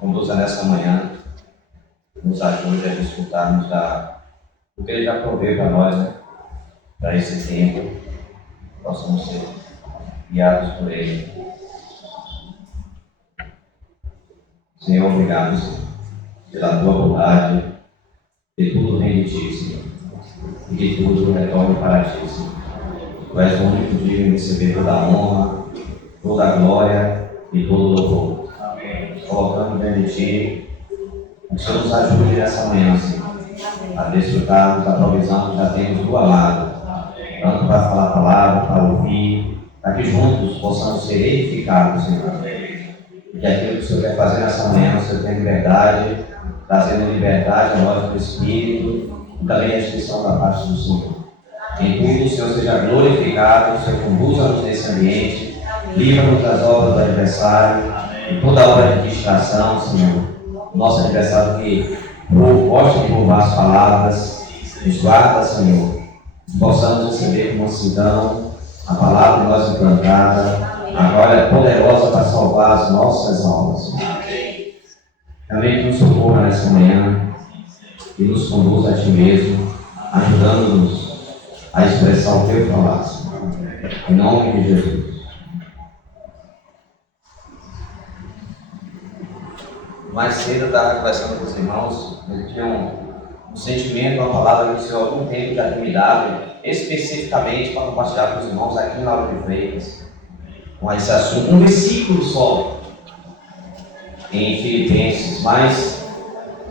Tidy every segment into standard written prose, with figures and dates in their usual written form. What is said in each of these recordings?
conduza nessa manhã, nos ajude a desfrutarmos do que Ele já proveu para nós, né? Para esse tempo, possamos ser guiados por Ele. Senhor, obrigado, Senhor, pela Tua bondade, que tudo vem de Ti, Senhor, e que tudo retorne para Ti, Senhor. Tu és o único digno de receber toda a honra, toda a glória e todo o louvor. Amém. Colocando diante de Ti, que o Senhor nos ajude nessa manhã, Senhor, a desfrutarmos da provisão que já temos do Tua lado, tanto para falar a palavra, para ouvir, para que juntos possamos ser edificados, Senhor. E aquilo que o Senhor quer fazer nessa manhã, o Senhor tem liberdade, trazendo liberdade a nós do Espírito e também a restrição da parte do Senhor. Em tudo o Senhor seja glorificado, o Senhor conduza-nos nesse ambiente, livra-nos das obras do adversário e toda obra de distração, Senhor. Nosso adversário que gosta de roubar as palavras, nos guarda, Senhor, que possamos receber com mansidão a palavra de nós implantada, agora é poderosa para salvar as nossas almas. Também que nos socorra nessa manhã e nos conduza a Ti mesmo, ajudando-nos a expressar o Teu falar, Senhor. Em nome de Jesus. Mais cedo eu estava conversando com os irmãos, eu tinha um sentimento, uma palavra que o Senhor há algum tempo já tinha me dado, especificamente para compartilhar com os irmãos aqui em Lauro de Freitas, com esse assunto, um versículo só em Filipenses, mas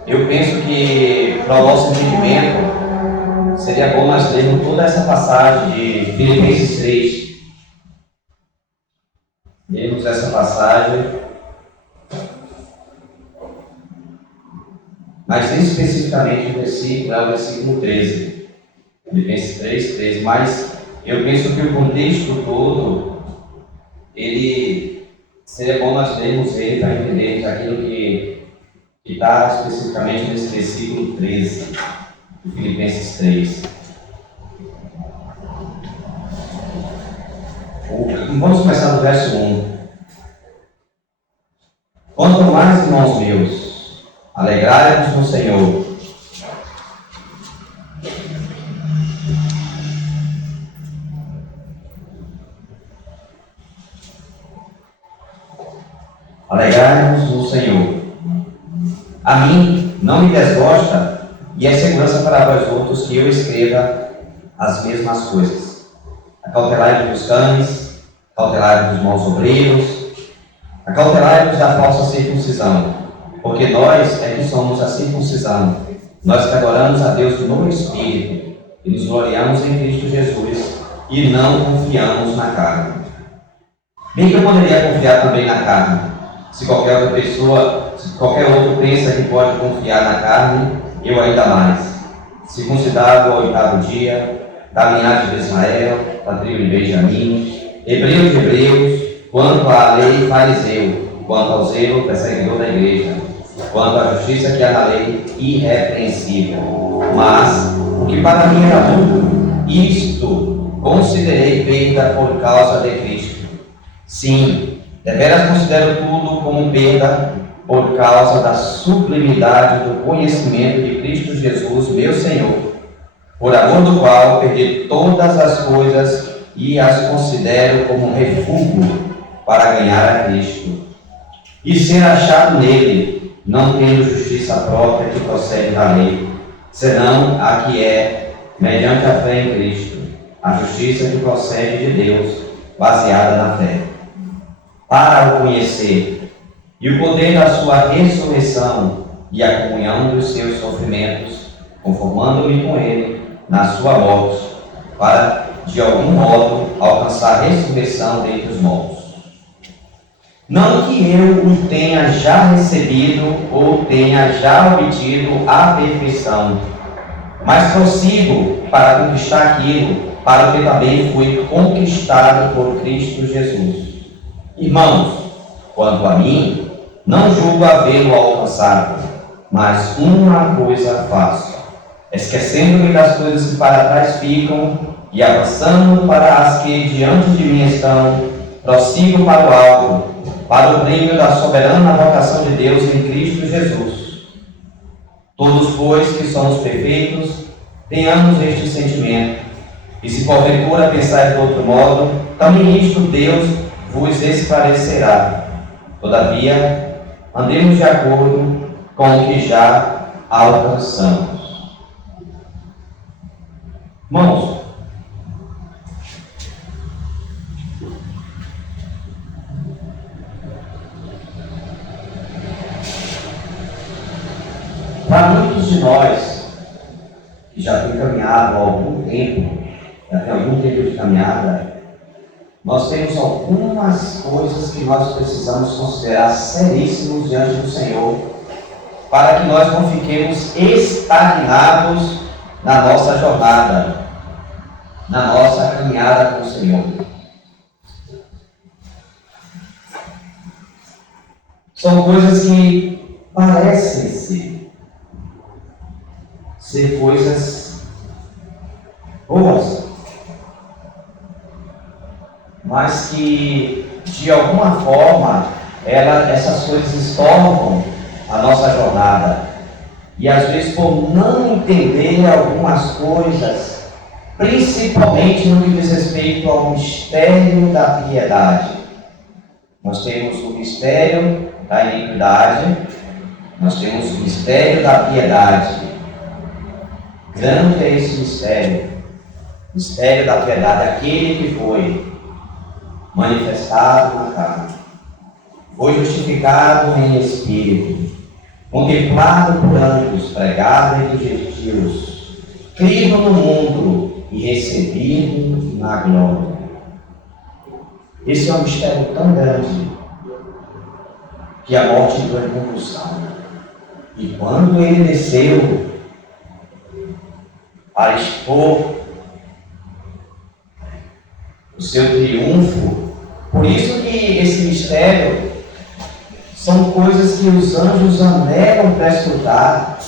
eu penso que para o nosso entendimento seria bom nós lermos toda essa passagem de Filipenses 3. Lermos essa passagem, mas especificamente o versículo é o versículo 13. Filipenses 3, 13. Mas eu penso que o contexto todo, ele seria bom nós lermos ele para entendermos aquilo que está especificamente nesse versículo 13 de Filipenses 3. Vamos começar no verso 1. Quanto mais, irmãos meus, alegrai-vos no Senhor. Alegrai-vos no Senhor. A mim não me desgosta e é segurança para vós outros que eu escreva as mesmas coisas. Acautelai-vos dos cães, acautelai-vos dos maus obreiros, acautelai-vos da falsa circuncisão, porque nós é que somos a circuncisão, nós que adoramos a Deus no Espírito e nos gloriamos em Cristo Jesus e não confiamos na carne. Bem que eu poderia confiar também na carne. Se qualquer outra pessoa, se qualquer outro pensa que pode confiar na carne, eu ainda mais. Circuncidado ao 8º dia, da linhagem de Israel, da tribo de Benjamim, hebreu de hebreus, quanto à lei fariseu, quanto ao zelo perseguidor da igreja, quanto à justiça que há na lei, irrepreensível. Mas o que para mim era lucro, isto considerei perda por causa de Cristo. Sim, deveras considero tudo como perda por causa da sublimidade do conhecimento de Cristo Jesus, meu Senhor, por amor do qual perdi todas as coisas e as considero como refúgio para ganhar a Cristo, e ser achado nele, não tendo justiça própria que procede da lei, senão a que é, mediante a fé em Cristo, a justiça que procede de Deus, baseada na fé, para o conhecer, e o poder da sua ressurreição e a comunhão dos seus sofrimentos, conformando-me com ele na sua morte, para, de algum modo, alcançar a ressurreição dentre os mortos. Não que eu o tenha já recebido ou tenha já obtido a perfeição, mas prossigo para conquistar aquilo para o que também fui conquistado por Cristo Jesus. Irmãos, quanto a mim, não julgo havê-lo alcançado, mas uma coisa faço, esquecendo-me das coisas que para trás ficam e avançando para as que diante de mim estão, prossigo para o alto, para o prêmio da soberana vocação de Deus em Cristo Jesus. Todos, pois, que somos perfeitos, tenhamos este sentimento, e se porventura pensais de outro modo, também isto Deus vos esclarecerá. Todavia, andemos de acordo com o que já alcançamos. Irmãos, para muitos de nós, que já tem caminhado há algum tempo, já tem algum tempo de caminhada, nós temos algumas coisas que nós precisamos considerar seríssimos diante do Senhor, para que nós não fiquemos estagnados na nossa jornada, na nossa caminhada com o Senhor. São coisas que parecem ser coisas boas, mas que de alguma forma essas coisas estorvam a nossa jornada. E às vezes, por não entender algumas coisas, principalmente no que diz respeito ao mistério da piedade. Nós temos o mistério da iniquidade, nós temos o mistério da piedade. Grande é esse mistério da piedade, aquele que foi manifestado na carne, foi justificado em espírito, contemplado por anjos, pregado entre os gentios, crido no mundo e recebido na glória. Esse é um mistério tão grande que a morte entrou em convulsão. E quando ele desceu para expor o seu triunfo, por isso que esse mistério são coisas que os anjos anegam para escutar.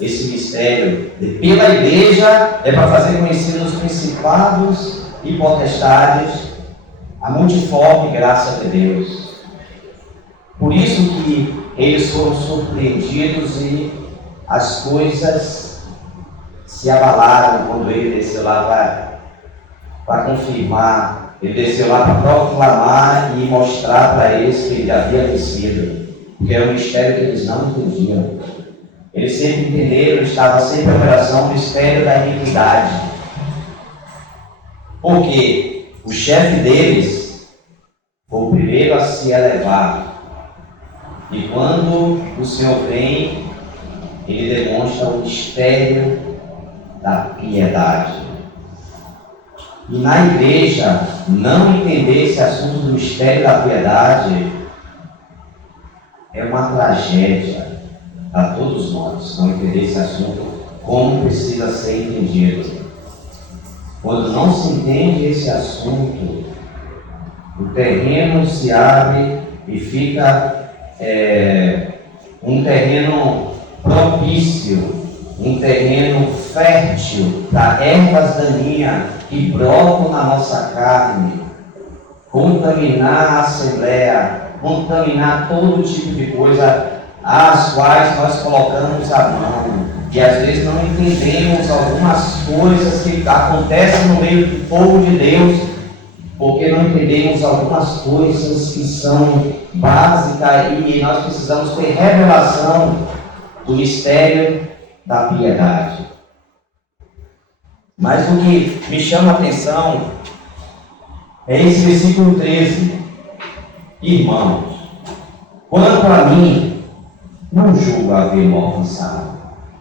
Esse mistério pela igreja é para fazer conhecer os principados e potestades a multiforme graça de Deus. Por isso que eles foram surpreendidos e as coisas se abalaram quando ele desceu lá para confirmar. Ele desceu lá para proclamar e mostrar para eles que ele havia vencido, porque era um mistério que eles não entendiam. Eles sempre entenderam, estava sempre em operação o mistério da iniquidade. Porque o chefe deles foi o primeiro a se elevar. E quando o Senhor vem, ele demonstra o mistério da piedade. E na igreja, não entender esse assunto do mistério da piedade é uma tragédia para todos nós, não entender esse assunto como precisa ser entendido. Quando não se entende esse assunto, o terreno se abre e fica um terreno propício, um terreno fértil para ervas daninhas que brotam na nossa carne, contaminar a Assembleia, contaminar todo tipo de coisa às quais nós colocamos a mão. E às vezes não entendemos algumas coisas que acontecem no meio do povo de Deus, porque não entendemos algumas coisas que são básicas e nós precisamos ter revelação do mistério da piedade. Mas o que me chama a atenção é esse versículo 13. Irmãos, quanto a mim, não julgo haver-me alcançado.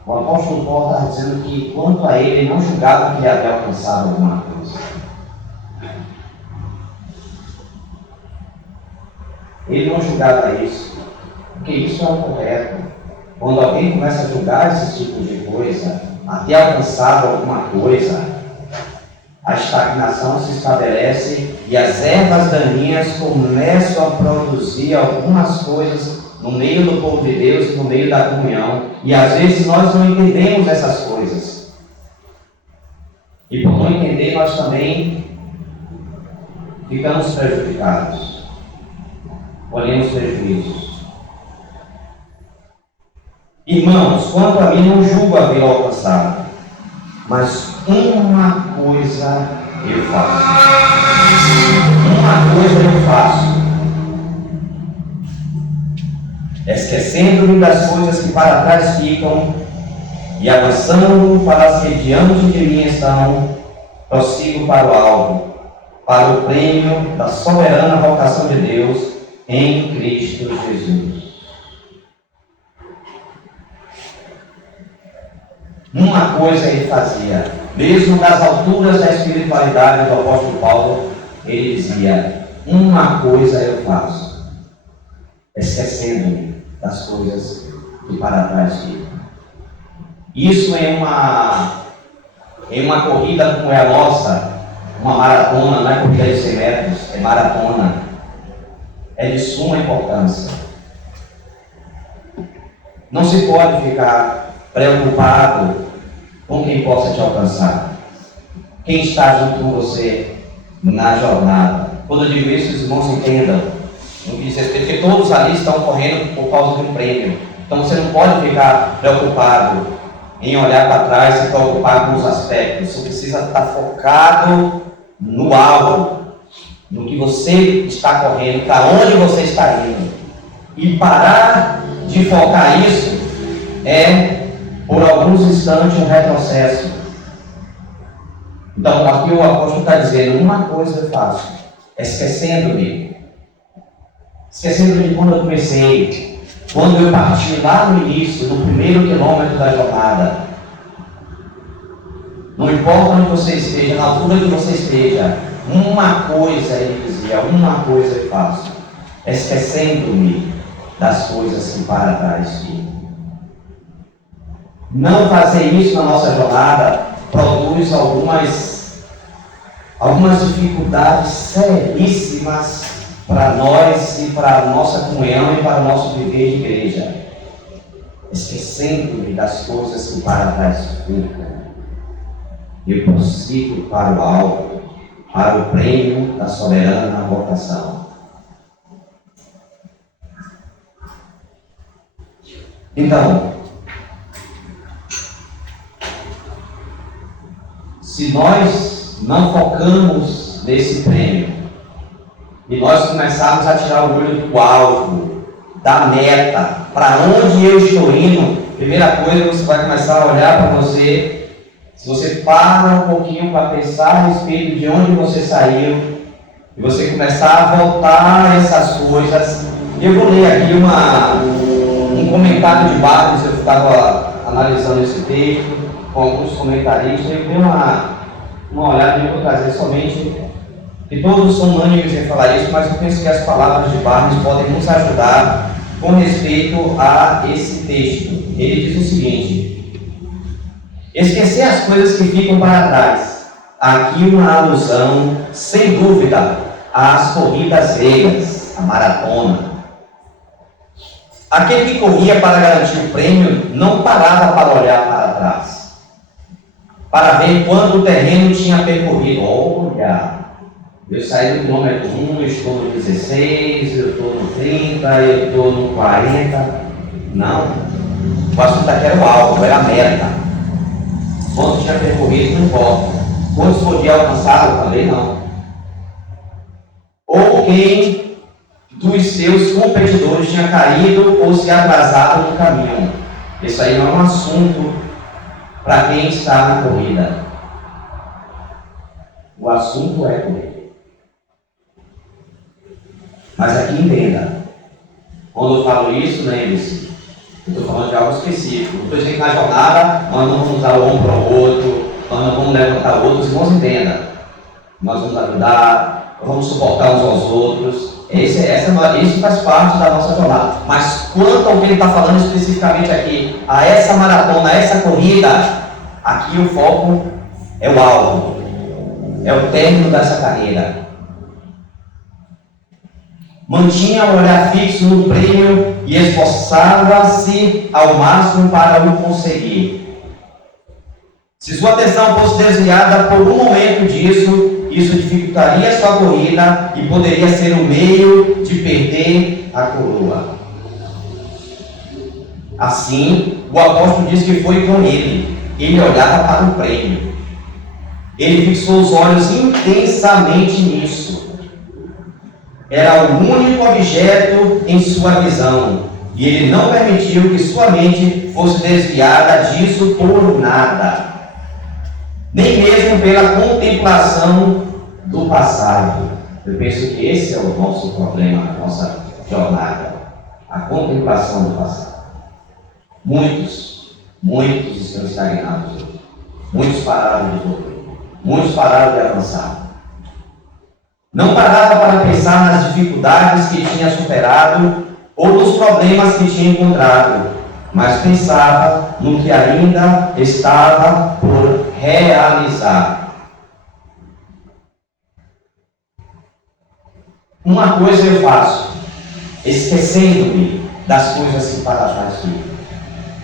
O apóstolo Paulo está dizendo que quanto a ele, não julgava que havia alcançado alguma coisa. Ele não julgava isso, porque isso é o correto. Quando alguém começa a julgar esse tipo de coisa, até alcançado alguma coisa, a estagnação se estabelece e as ervas daninhas começam a produzir algumas coisas no meio do povo de Deus, no meio da comunhão. E às vezes nós não entendemos essas coisas. E por não entender, nós também ficamos prejudicados. colhemos prejuízos. Irmãos, quanto a mim, não julgo haver alcançado, mas uma coisa eu faço. Uma coisa eu faço. Esquecendo-me das coisas que para trás ficam e avançando para as que diante de mim estão, prossigo para o alvo, para o prêmio da soberana vocação de Deus em Cristo Jesus. Uma coisa ele fazia, mesmo das alturas da espiritualidade do apóstolo Paulo, ele dizia: uma coisa eu faço, esquecendo-me das coisas que para trás ficam. Isso em uma corrida como é a nossa, uma maratona, não é corrida de 100 metros, é maratona, é de suma importância. Não se pode ficar preocupado com quem possa te alcançar, quem está junto com você na jornada. Quando eu digo isso, os irmãos entendam, no que diz respeito, porque todos ali estão correndo por causa de um prêmio. Então você não pode ficar preocupado em olhar para trás e se preocupar com os aspectos. Você precisa estar focado no alvo, no que você está correndo, para onde você está indo. E parar de focar isso é, por alguns instantes, um retrocesso. Então, aqui o apóstolo está dizendo: uma coisa eu faço, esquecendo-me de quando eu comecei, quando eu parti lá no início, no primeiro quilômetro da jornada. Não importa onde você esteja, na altura que você esteja, uma coisa, ele dizia, uma coisa eu faço, esquecendo-me das coisas que para trás ficam. Não fazer isso na nossa jornada produz algumas dificuldades seríssimas para nós e para a nossa comunhão e para o nosso viver de igreja. Esquecendo-me das coisas que para trás ficam, eu prossigo para o alvo, para o prêmio da soberana vocação. Então, se nós não focamos nesse prêmio, e nós começarmos a tirar o olho do alvo, da meta, para onde eu estou indo, primeira coisa, você vai começar a olhar para você. Se você para um pouquinho para pensar a respeito de onde você saiu, e você começar a voltar a essas coisas. Eu vou ler aqui um comentário de Barnes. Eu estava analisando esse texto com alguns comentaristas, eu dei uma olhada e eu vou trazer somente, que todos são unânimes em falar isso, mas eu penso que as palavras de Barnes podem nos ajudar com respeito a esse texto. Ele diz o seguinte: esquecer as coisas que ficam para trás. Aqui uma alusão, sem dúvida, às corridas gregas, a maratona. Aquele que corria para garantir o prêmio não parava para olhar para trás, para ver quanto o terreno tinha percorrido. Olha, eu saí do quilômetro 1, eu estou no 16, eu estou no 30, eu estou no 40. Não, o assunto aqui era o alvo, era a meta. Quanto tinha percorrido, não importa. Quantos podia alcançar, também não. Ou quem dos seus competidores tinha caído ou se atrasado no caminho. Isso aí não é um assunto para quem está na corrida. O assunto é corrida. Mas aqui entenda, quando eu falo isso, lembre-se, eu estou falando de algo específico. Não estou dizendo que na jornada nós não vamos dar o ombro ao outro, nós não vamos levantar o outro. Os irmãos entendam. Nós vamos ajudar, nós vamos suportar uns aos outros. Isso faz parte da nossa jornada. Mas quanto ao que ele está falando especificamente aqui, a essa maratona, a essa corrida, aqui o foco é o alvo, é o término dessa carreira. Mantinha o olhar fixo no prêmio e esforçava-se ao máximo para o conseguir. Se sua atenção fosse desviada por um momento disso, isso dificultaria a sua corrida e poderia ser um meio de perder a coroa. Assim, o apóstolo diz que foi com ele. Ele olhava para o prêmio. Ele fixou os olhos intensamente nisso. Era o único objeto em sua visão. E ele não permitiu que sua mente fosse desviada disso por nada. Nem mesmo pela contemplação do passado. Eu penso que esse é o nosso problema na nossa jornada. A contemplação do passado. Muitos estão estagnados. Muitos pararam de evoluir. Muitos pararam de avançar. Não parava para pensar nas dificuldades que tinha superado ou nos problemas que tinha encontrado, mas pensava no que ainda estava por realizar. Uma coisa eu faço, esquecendo-me das coisas que para trás ficam.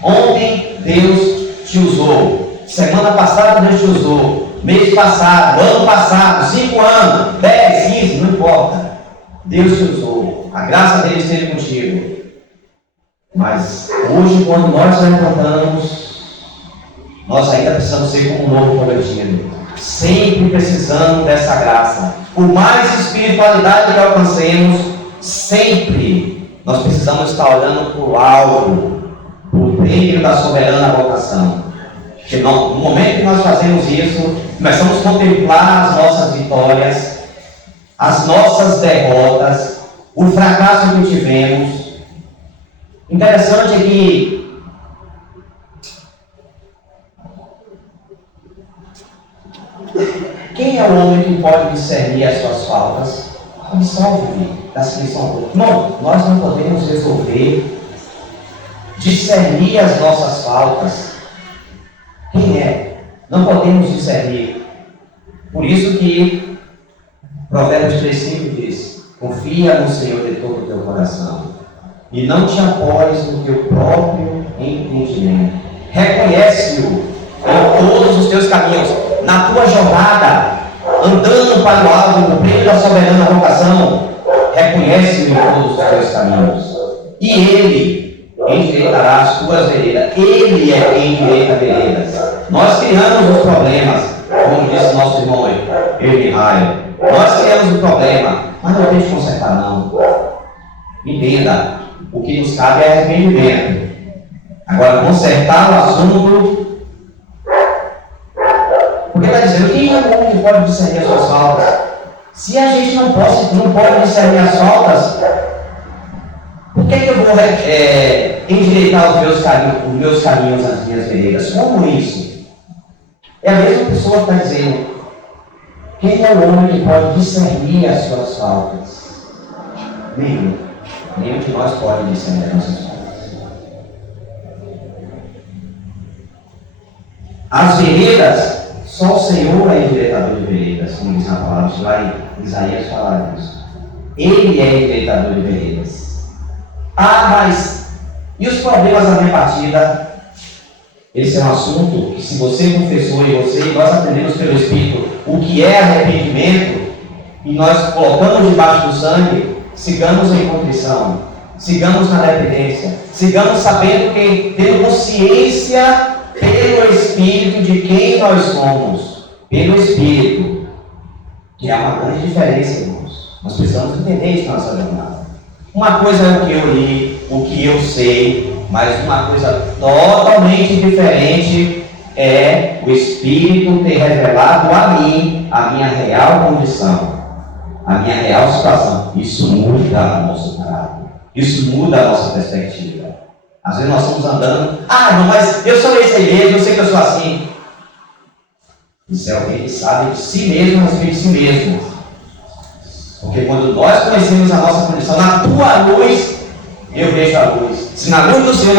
Ontem Deus te usou, semana passada Deus te usou, mês passado, ano passado, 5 anos, 10, 15, não importa. Deus te usou, a graça dele esteve contigo. Mas hoje, quando nós levantamos, nós ainda precisamos ser como um novo convertido, sempre precisando dessa graça. Por mais espiritualidade que alcancemos, sempre nós precisamos estar olhando para o alto, para o prêmio da soberana vocação. Porque no momento que nós fazemos isso, começamos a contemplar as nossas vitórias, as nossas derrotas, o fracasso que tivemos. Interessante é que quem é o homem que pode discernir as suas faltas? Absolve-me da seleção. Não, nós não podemos resolver discernir as nossas faltas. Quem é? Não podemos discernir. Por isso que Provérbios 3,5 diz: confia no Senhor de todo o teu coração e não te apoies no teu próprio entendimento. Reconhece-o em todos os teus caminhos, na tua jornada, andando para o alto, no prêmio da soberana vocação. Reconhece-o em todos os teus caminhos, e Ele endireitará as tuas veredas. Ele é quem endireita veredas. Nós criamos os problemas, como disse nosso irmão Raio. Nós criamos o problema, mas não tem de consertar, não. Entenda, o que nos cabe é arrependimento. Agora, consertar o assunto, porque está dizendo, quem é o homem que pode discernir as suas faltas? Se a gente não pode discernir as faltas, por que eu vou endireitar os meus caminhos, as minhas veredas? Como isso? É a mesma pessoa que está dizendo, quem é o homem que pode discernir as suas faltas? Nenhum. Nenhum de nós pode discernir as nossas faltas. As veredas, só o Senhor é endireitador de veredas, como diz na palavra, lá em Isaías fala isso. Ele é endireitador de veredas. Mas e os problemas da minha partida? Esse é um assunto que, se você confessou e nós aprendemos pelo Espírito o que é arrependimento, e nós colocamos debaixo do sangue, sigamos em contrição, sigamos na dependência, sigamos sabendo que, tendo consciência pelo Espírito de quem nós somos, pelo Espírito, que há uma grande diferença, irmãos. Nós precisamos entender isso na nossa jornada. Uma coisa é o que eu li, o que eu sei, mas uma coisa totalmente diferente é o Espírito ter revelado a mim a minha real condição, a minha real situação. Isso muda o nosso caráter, isso muda a nossa perspectiva. Às vezes nós estamos andando, não, mas eu sou esse mesmo, eu sei que eu sou assim. Isso é alguém que sabe de si mesmo, a respeito de si mesmo. Porque quando nós conhecemos a nossa condição, na tua luz, eu vejo a luz. Se na luz do Senhor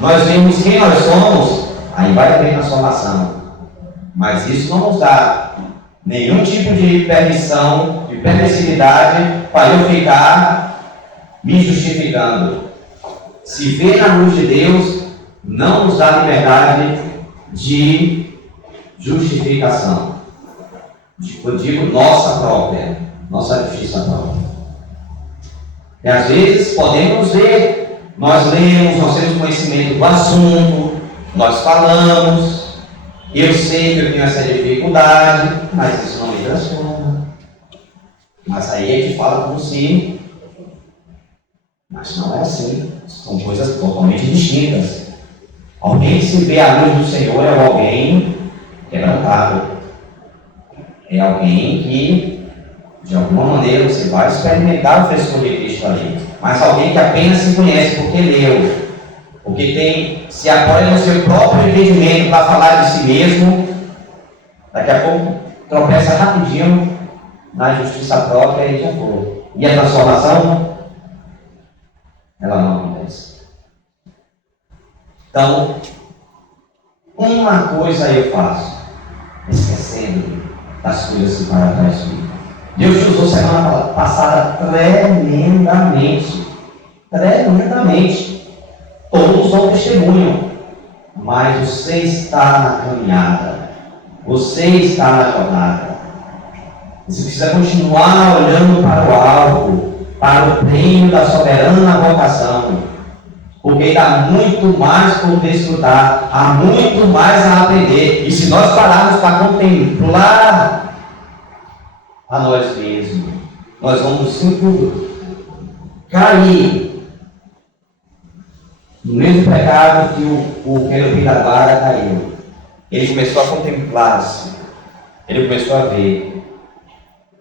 nós vemos quem nós somos, aí vai haver transformação. Mas isso não nos dá nenhum tipo de permissão, de permissividade para eu ficar me justificando. Se vê na luz de Deus, não nos dá liberdade de justificação. Eu digo nossa própria, nossa justiça própria. E às vezes podemos ver, nós lemos, nós temos conhecimento do assunto, nós falamos, eu sei que eu tenho essa dificuldade, mas isso não me transforma. Mas aí a gente fala como se, mas não é assim, são coisas totalmente distintas. Alguém que se vê à luz do Senhor é alguém quebrantado, é alguém que de alguma maneira você vai experimentar o frescor de Cristo ali, mas alguém que apenas se conhece porque leu, porque se apoia no seu próprio entendimento para falar de si mesmo, daqui a pouco tropeça rapidinho na justiça própria e já foi. E a transformação, ela não acontece. Então, uma coisa eu faço, esquecendo das coisas que para trás ficam. Deus te usou semana passada tremendamente. Todos dão testemunho, mas você está na caminhada, você está na jornada. Você precisa continuar olhando para o alvo, para o prêmio da soberana vocação, porque há muito mais por desfrutar, há muito mais a aprender. E se nós pararmos para contemplar a nós mesmos, nós vamos sempre cair no mesmo pecado que o querubim da vara caiu. Ele começou a contemplar-se, ele começou a ver.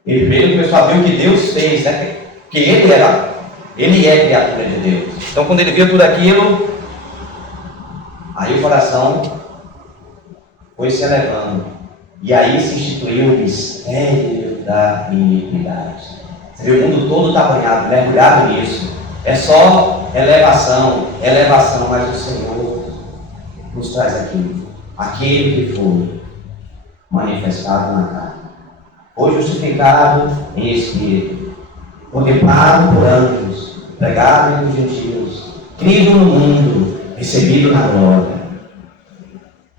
Ele começou a ver o que Deus fez, né? Que ele é criatura de Deus. Então, quando ele viu tudo aquilo, aí o coração foi se elevando. E aí se instituiu o mistério da iniquidade. Você vê, o mundo todo está banhado, mergulhado nisso. É só elevação, mas o Senhor nos traz aqui, aquele que foi manifestado na carne, foi justificado em espírito, contemplado por anjos, pregado entre os gentios, crido no mundo, recebido na glória.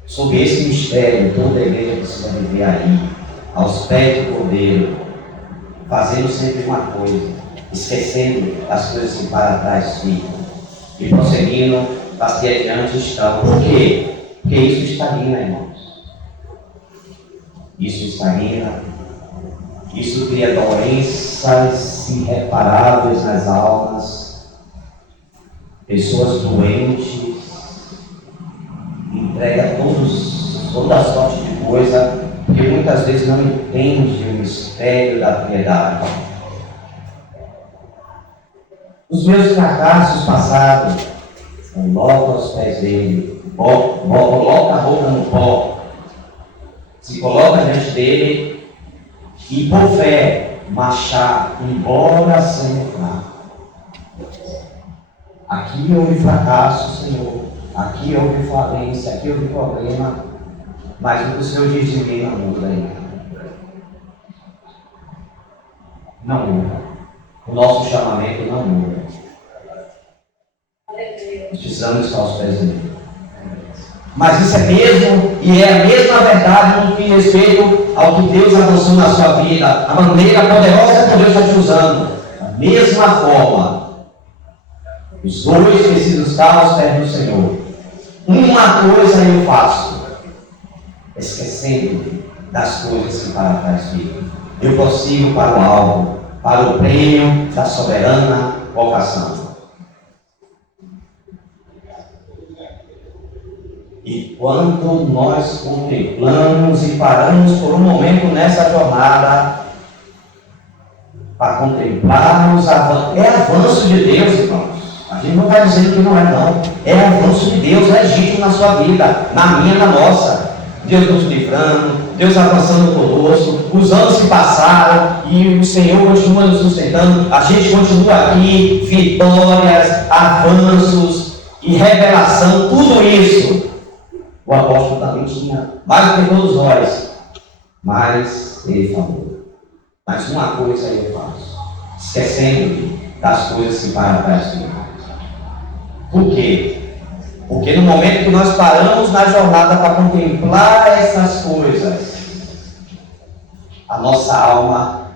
Sob esse mistério, toda a igreja precisa viver aí, aos pés do Cordeiro, fazendo sempre uma coisa, esquecendo as coisas que para trás ficam e prosseguindo para que adiante estão. Por quê? Porque isso estagna, irmãos. Isso estagna. Isso cria doenças irreparáveis nas almas, pessoas doentes, entrega toda a sorte de coisa, porque muitas vezes não entende o mistério da piedade. Os meus fracassos passados, coloca aos pés dele, coloca a boca no pó, se coloca diante dele e por fé marchar, embora sendo fraco. Aqui houve fracasso, Senhor, aqui houve falência, aqui houve problema, mas o que o Senhor diz de mim não muda ainda. Não muda. O nosso chamamento não muda. Precisamos estar aos pés dele. Mas isso é mesmo, e é a mesma verdade no que respeito ao que Deus avançou na sua vida, a maneira poderosa que Deus está te usando. Da mesma forma, os dois precisam estar aos pés do Senhor. Uma coisa eu faço, esquecendo das coisas que para trás ficam. Eu prossigo para o alvo, para o prêmio da soberana vocação. E quando nós contemplamos e paramos por um momento nessa jornada, para contemplarmos, é avanço de Deus, irmãos. A gente não está dizendo que não é, não. É avanço de Deus legítimo na sua vida, na minha, na nossa. Deus nos livrando, Deus avançando conosco, os anos se passaram e o Senhor continua nos sustentando, a gente continua aqui, vitórias, avanços e revelação, tudo isso. O apóstolo também tinha, mais do que todos nós, mas ele falou: mas uma coisa eu faço, esquecendo das coisas que para trás ficam. Por quê? Porque no momento que nós paramos na jornada para contemplar essas coisas, a nossa alma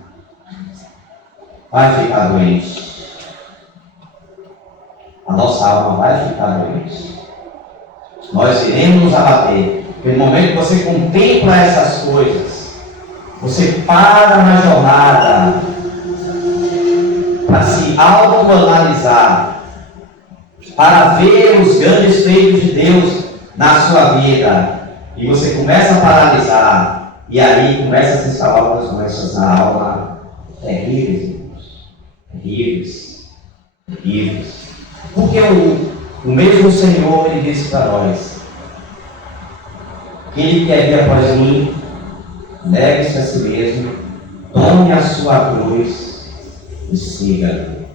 vai ficar doente. A nossa alma vai ficar doente. Nós iremos nos abater. Porque no momento que você contempla essas coisas, você para na jornada para se autoanalisar, para ver os grandes feitos de Deus na sua vida. E você começa a paralisar. E aí começa a se instalar algumas doenças na alma terríveis, irmãos. Terríveis. Porque o mesmo Senhor, Ele disse para nós que Ele quer vir após mim, negue-se a si mesmo, tome a sua cruz e siga-me.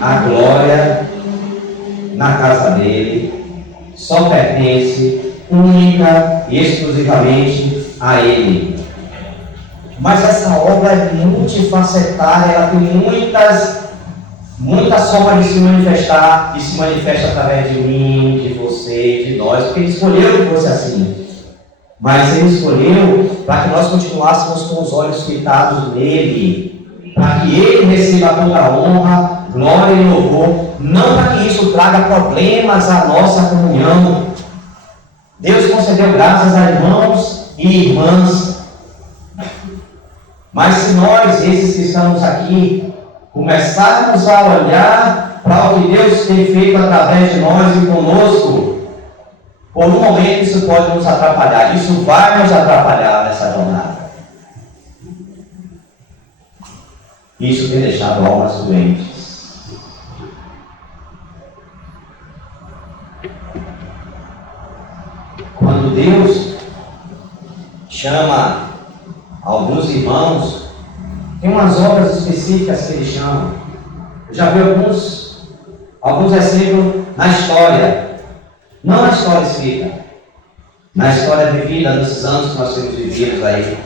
A glória na casa dele só pertence única e exclusivamente a Ele. Mas essa obra é multifacetada, ela tem muitas formas de se manifestar, e se manifesta através de mim, de você, de nós, porque Ele escolheu que fosse assim. Mas Ele escolheu para que nós continuássemos com os olhos fitados nele, para que Ele receba toda a honra, glória e louvor, não para que isso traga problemas à nossa comunhão. Deus concedeu graças a irmãos e irmãs, mas se nós, esses que estamos aqui, começarmos a olhar para o que Deus tem feito através de nós e conosco, por um momento isso pode nos atrapalhar, isso vai nos atrapalhar nessa jornada. Isso tem deixado almas doentes. Quando Deus chama alguns irmãos, tem umas obras específicas que Ele chama. Eu já vi alguns exemplos na história, não na história escrita, na história vivida, nesses anos que nós temos vividos aí.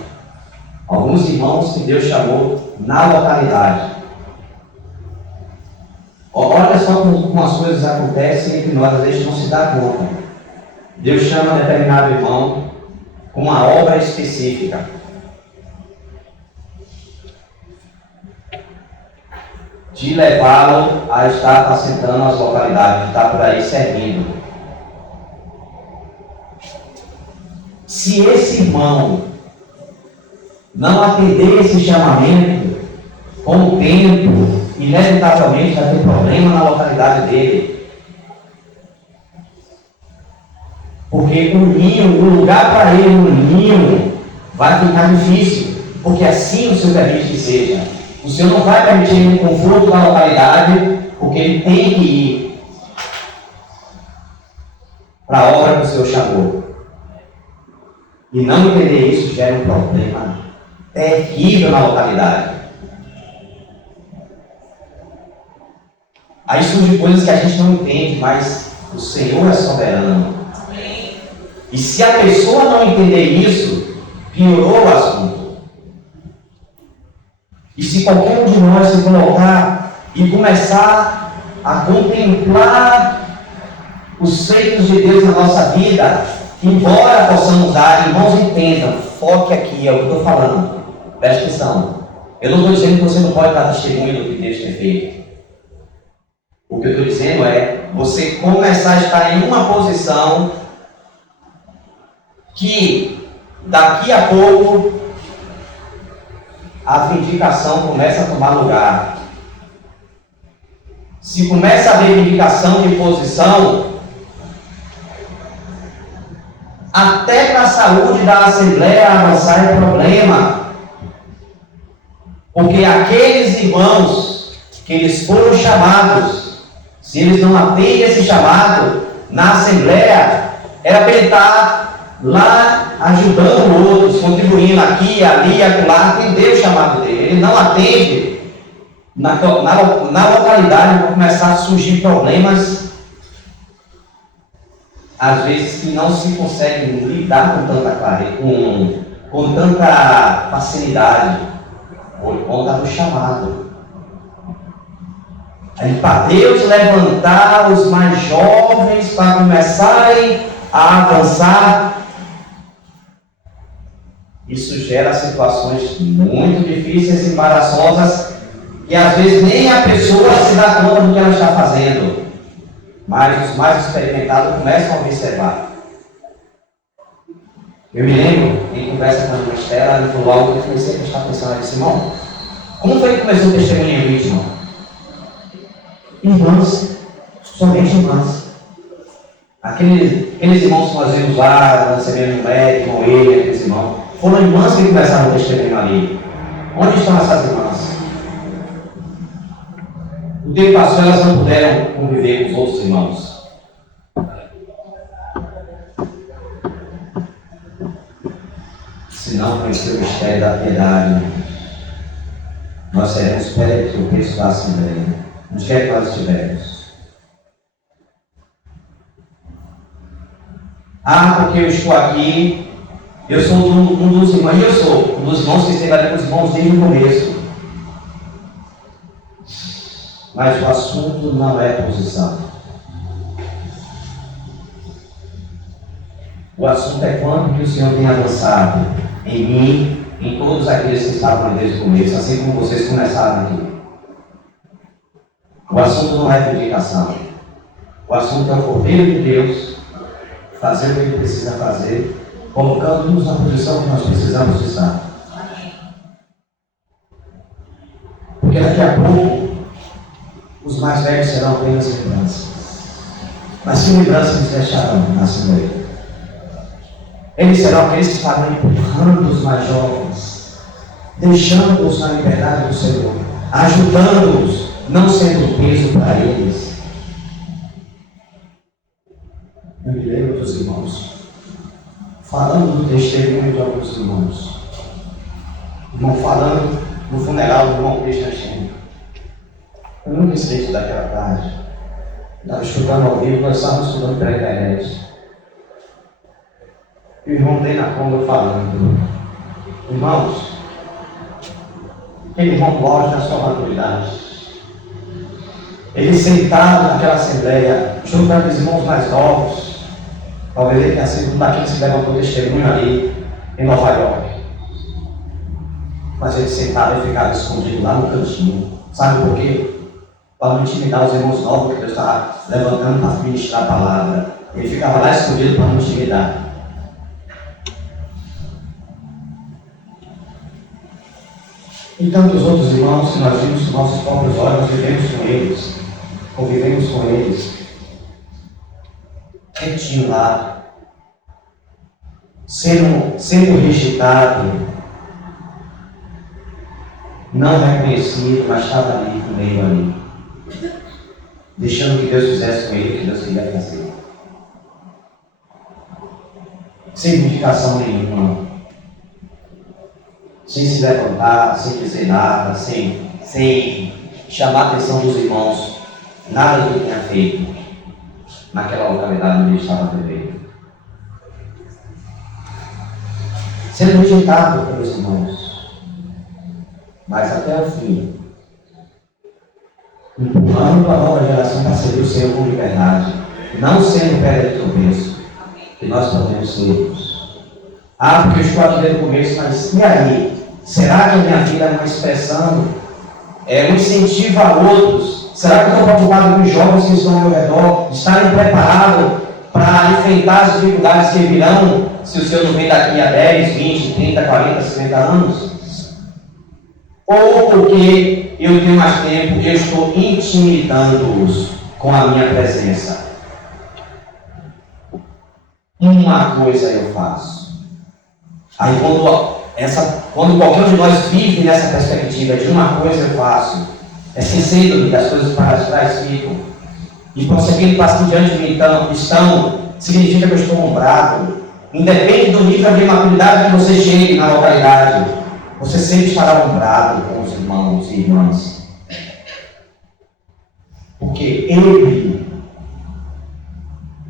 Alguns irmãos que Deus chamou na localidade. Olha só como as coisas acontecem entre nós, às vezes não se dá conta. Deus chama determinado irmão com uma obra específica. De levá-lo a estar apacentando as localidades, de estar por aí servindo. Se esse irmão não atender esse chamamento, com o tempo, inevitavelmente vai ter problema na localidade dele. Porque o lugar para ele no ninho vai ficar difícil, porque assim o Senhor permite que seja. O Senhor não vai permitir um confronto na localidade, porque ele tem que ir para a obra que o Senhor chamou. E não entender isso gera um problema terrível na localidade. Aí surgem coisas que a gente não entende, mas o Senhor é soberano. E se a pessoa não entender isso, piorou o assunto. E se qualquer um de nós se colocar e começar a contemplar os feitos de Deus na nossa vida, embora possamos dar, irmãos, entendam, foque aqui, é o que eu estou falando, preste atenção. Eu não estou dizendo que você não pode dar testemunho do que Deus tem feito. O que eu estou dizendo é você começar a estar em uma posição que daqui a pouco a vindicação começa a tomar lugar. Se começa a haver vindicação de posição, até para a saúde da Assembleia avançar é problema. Porque aqueles irmãos que eles foram chamados, se eles não atendem esse chamado na Assembleia, era para ele estar lá ajudando outros, contribuindo aqui, ali, acolá, atender o chamado dele. Ele não atende, na localidade vão começar a surgir problemas, às vezes que não se consegue lidar com tanta clareza, com tanta facilidade, por conta do chamado. Aí para Deus levantar os mais jovens para começarem a avançar, Isso gera situações muito difíceis e embaraçosas e às vezes nem a pessoa se dá conta do que ela está fazendo. Mas os mais experimentados começam a observar. Eu me lembro, em conversa com a irmã Estela, ela falou algo que eu comecei a prestar atenção. Ela disse: irmão, como foi que começou o testemunho em vítima? Irmãs, somente irmãs. Aqueles irmãos que nós vimos lá, recebendo um médico, com ele, aqueles irmãos, foram irmãs que começaram o testemunho ali. Onde estão essas irmãs? O tempo passou, elas não puderam conviver com os outros irmãos. Se não conhecer o mistério da piedade, nós seremos tropeço da Assembleia, onde quer que nós estivermos. Porque eu estou aqui, eu sou um dos irmãos, e eu sou um dos irmãos que esteve ali com os irmãos desde o começo. Mas o assunto não é posição. O assunto é quanto que o Senhor tem avançado em mim, em todos aqueles que estavam ali desde o começo, assim como vocês começaram aqui. O assunto não é predicação. O assunto é o Cordeiro de Deus fazer o que ele precisa fazer, colocando-nos na posição que nós precisamos estar. Porque daqui a pouco os mais velhos serão apenas lembranças. Mas que lembranças nos deixarão na Assembleia? Eles serão aqueles que estarão empurrando os mais jovens, deixando-os na liberdade do Senhor, ajudando-os, não sendo um peso para eles. Eu me lembro dos irmãos, falando do testemunho de alguns irmãos. Irmão falando no funeral do irmão Cristian. Eu nunca esqueço daquela tarde. Estava estudando ao vivo, nós estávamos estudando pela internet. E o irmão dei na conta falando: irmãos, aquele irmão gosta da sua maturidade. Ele sentado naquela assembleia, junto com aqueles irmãos mais novos, talvez ele tenha sido um daqueles que levantou testemunho ali em Nova York. Mas ele sentado e ficava escondido lá no cantinho. Sabe por quê? Para não intimidar os irmãos novos que Deus estava levantando para ministrar a palavra. Ele ficava lá escondido para não intimidar. E tantos outros irmãos que nós vimos com nossos próprios olhos, nós vivemos com eles, convivemos com eles, quietinho lá, sendo rejeitado, não reconhecido, mas estava ali, no meio ali, deixando que Deus fizesse com ele o que Deus queria fazer. Sem indicação nenhuma, sem se levantar, sem dizer nada, sem chamar a atenção dos irmãos, nada do que tinha feito naquela localidade onde ele estava vivendo. Sendo rejeitado pelos irmãos, mas até o fim, empurrando a nova geração para servir o Senhor com liberdade, não sendo pedra de tropeço, que nós podemos sermos. Porque eu estou aqui desde o começo, mas e aí? Será que a minha vida é uma expressão, um incentivo a outros? Será que eu estou preocupado com os jovens que estão ao meu redor, estarem preparados para enfrentar as dificuldades que virão, se o Senhor não vem daqui a 10, 20, 30, 40, 50 anos? Ou porque eu tenho mais tempo, eu estou intimidando-os com a minha presença? Uma coisa eu faço. Aí quando qualquer um de nós vive nessa perspectiva de uma coisa eu faço, esquecendo que as coisas para trás ficam, e prosseguindo para diante de mim estão, significa que eu estou nombrado. Independe do nível de maturidade que você chegue na localidade, você sempre estará nombrado com os irmãos e irmãs. Porque ele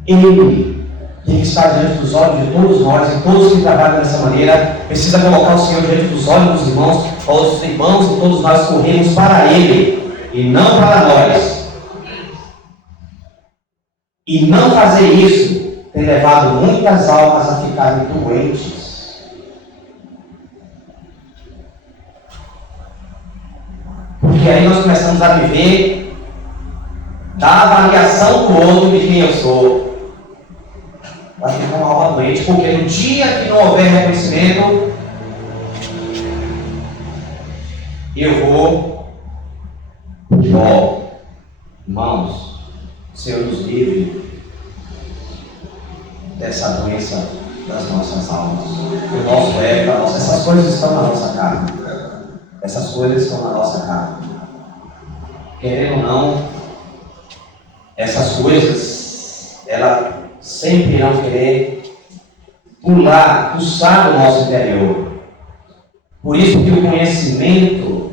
tem que estar diante dos olhos de todos nós, e todos que trabalham dessa maneira, precisa colocar o Senhor diante dos olhos dos irmãos, todos os irmãos e todos nós corremos para Ele, e não para nós. E não fazer isso tem levado muitas almas a ficarem doentes. Porque aí nós começamos a viver da avaliação do outro de quem eu sou. Vai ficar uma alma doente, porque no dia que não houver reconhecimento, eu vou irmãos, o Senhor nos livre dessa doença das nossas almas. O nosso ego, essas coisas estão na nossa carne. Essas coisas estão na nossa carne. Querendo ou não, essas coisas, elas sempre irão querer pulsar do nosso interior. Por isso que o conhecimento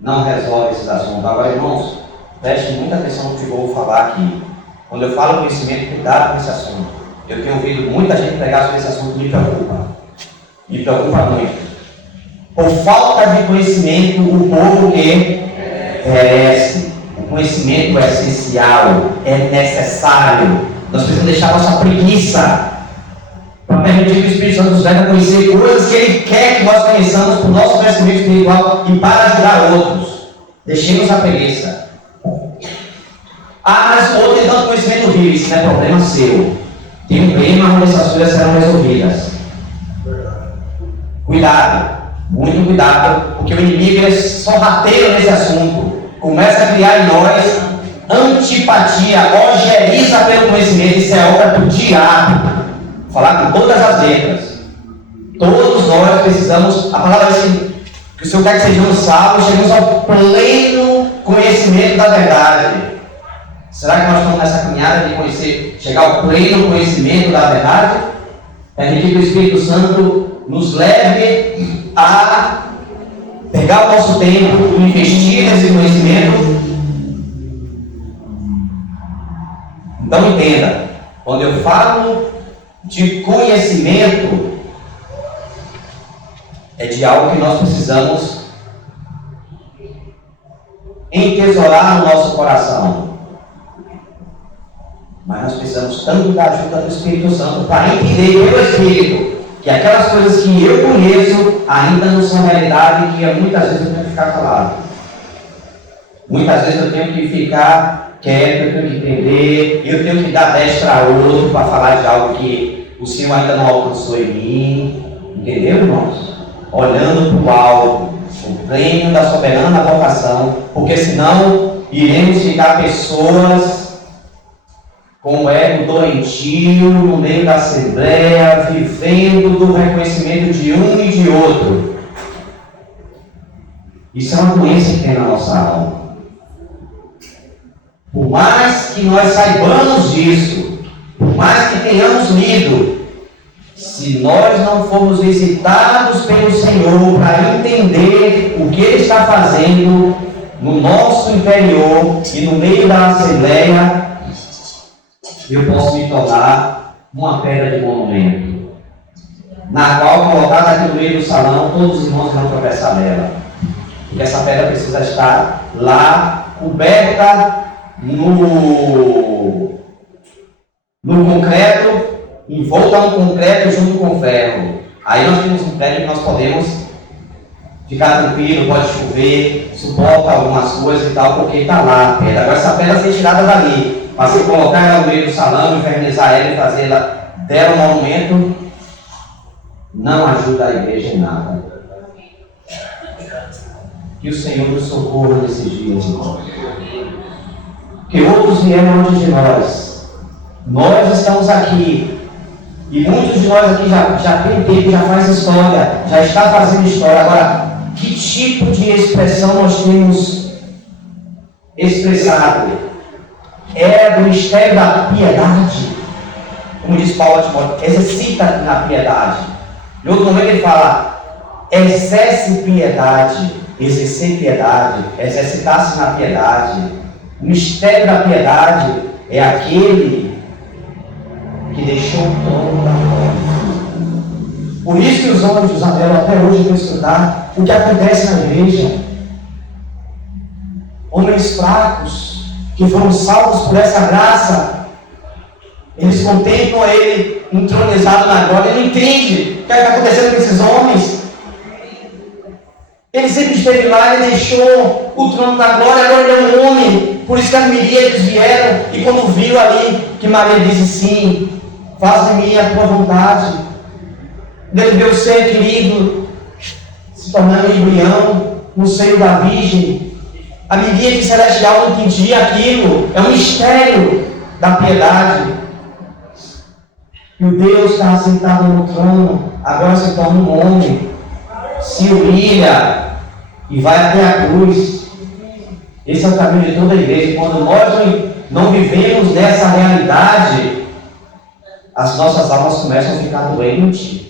não resolve esses assuntos. Agora, irmãos, prestem muita atenção no que eu vou falar aqui. Quando eu falo conhecimento, cuidado com esse assunto. Eu tenho ouvido muita gente pregar sobre esse assunto, me preocupa. Me preocupa muito. Por falta de conhecimento, o povo que perece. O conhecimento é essencial, é necessário. Nós precisamos deixar nossa preguiça para permitir que o Espírito Santo nos leve a conhecer coisas que Ele quer que nós conheçamos para o nosso crescimento espiritual e para ajudar outros. Deixemos a preguiça. Ah, mas o outro tem tanto conhecimento vivo, isso não é problema seu. Tem um problema onde essas coisas serão resolvidas. Cuidado, muito cuidado, porque o inimigo é sorrateiro nesse assunto. Começa a criar em nós antipatia, ojeriza pelo conhecimento. Isso é obra do diabo. Vou falar com todas as letras. Todos nós precisamos, a palavra diz que o Senhor quer que sejamos salvos, chegamos ao pleno conhecimento da verdade. Será que nós estamos nessa caminhada de conhecer, chegar ao pleno conhecimento da verdade? Permitir que o Espírito Santo nos leve a pegar o nosso tempo, investir nesse conhecimento. Então entenda, quando eu falo de conhecimento, é de algo que nós precisamos entesourar no nosso coração. Mas nós precisamos tanto da ajuda do Espírito Santo para entender pelo Espírito que aquelas coisas que eu conheço ainda não são realidade, que muitas vezes eu tenho que ficar calado. Muitas vezes eu tenho que ficar quieto, eu tenho que entender, eu tenho que dar 10 para outro para falar de algo que o Senhor ainda não alcançou em mim. Entendeu, irmãos? Olhando para o alto, o prêmio da soberana vocação, porque senão iremos ficar pessoas com o ego doentio no meio da assembleia, vivendo do reconhecimento de um e de outro. Isso é uma doença que tem na nossa alma. Por mais que nós saibamos disso, por mais que tenhamos lido, se nós não formos visitados pelo Senhor para entender o que Ele está fazendo no nosso interior e no meio da assembleia, eu posso me tornar uma pedra de monumento, na qual, colocada aqui no meio do salão, todos os irmãos vão tropeçar nela. Porque essa pedra precisa estar lá, coberta no concreto, envolta no concreto junto com o ferro. Aí nós temos um prédio que nós podemos ficar tranquilo, pode chover, suporta algumas coisas e tal, porque está lá a pedra. Agora essa pedra ser tirada dali, para se colocar ela no meio do salão, infernizar ela e fazer dela um monumento, não ajuda a igreja em nada. Que o Senhor nos socorra nesses dias, irmãos. Que outros vieram antes de nós. Nós estamos aqui. E muitos de nós aqui já tem tempo, já faz história, já está fazendo história. Agora, que tipo de expressão nós temos expressado? É do mistério da piedade. Como diz Paulo a Timóteo, exercita na piedade. Em outro momento ele fala, exerce piedade, exercer piedade, exercitar-se na piedade. O mistério da piedade é aquele que deixou o trono da glória. Por isso que os anjos até hoje vão estudar o que acontece na igreja. Homens fracos, que foram salvos por essa graça, eles contemplam Ele entronizado na glória e não entendem o que está acontecendo com esses homens. Ele sempre esteve lá, ele deixou o trono da glória, agora ele é um homem. Por isso que as miríades vieram, e quando viu ali que Maria disse sim, faz de mim a tua vontade, ele vê o ser querido se tornando embrião no seio da Virgem. A miríade celestial não entendia aquilo, é um mistério da piedade. E o Deus que estava sentado no trono, agora se torna um homem, se humilha e vai até a cruz. Esse é o caminho de toda a igreja. Quando nós não vivemos nessa realidade, as nossas almas começam a ficar doentes.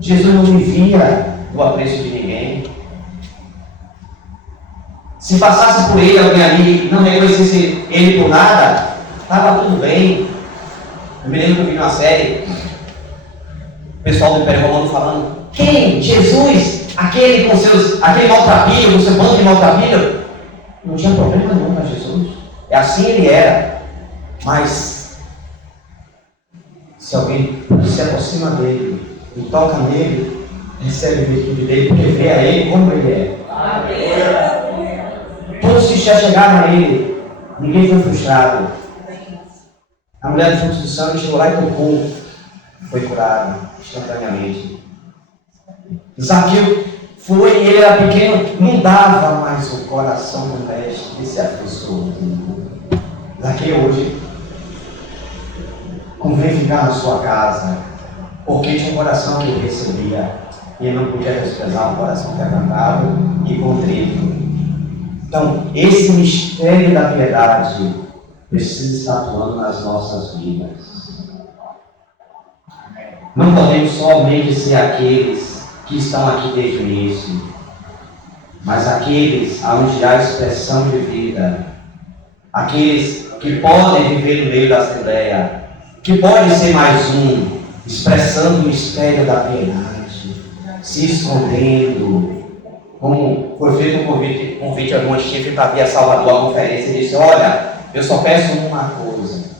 Jesus não vivia do apreço de ninguém. Se passasse por ele alguém ali, não reconhecesse ele por nada, estava tudo bem. Eu me lembro que eu vi uma série, o pessoal do Império Romano falando: quem? Jesus? Aquele maltrapilho, com seu bando de maltrapilho? Não tinha problema nenhum com Jesus. É assim ele era. Mas se alguém se aproxima dele e toca nele, recebe a virtude dele, porque vê a ele como ele é. Todos que já chegaram a ele, ninguém foi frustrado. A mulher do fluxo do sangue chegou lá e tocou, foi curada instantaneamente. Zaqueu foi, ele era pequeno, não dava mais o coração do mestre, esse afliçou. Zaqueu hoje convém ficar na sua casa, porque tinha um coração que ele recebia, e ele não podia desprezar um coração quebrantado e contrito. Então, esse mistério da piedade precisa estar atuando nas nossas vidas. Não podemos somente ser aqueles que estão aqui desde o início, mas aqueles onde há expressão de vida, aqueles que podem viver no meio da Assembleia, que pode ser mais um, expressando o mistério da piedade, se escondendo, como foi feito um convite a algum chifre para vir a Salvador a conferência, e disse: olha, eu só peço uma coisa,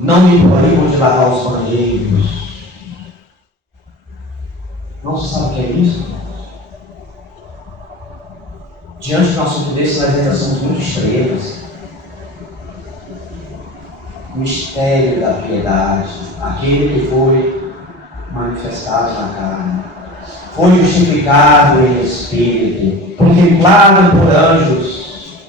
não me proíbam de lavar os banheiros. Não se sabe o que é isso? Diante de um assunto desse, nós ainda somos muito extremos. O mistério da piedade, aquele que foi manifestado na carne, foi justificado em espírito, contemplado por anjos,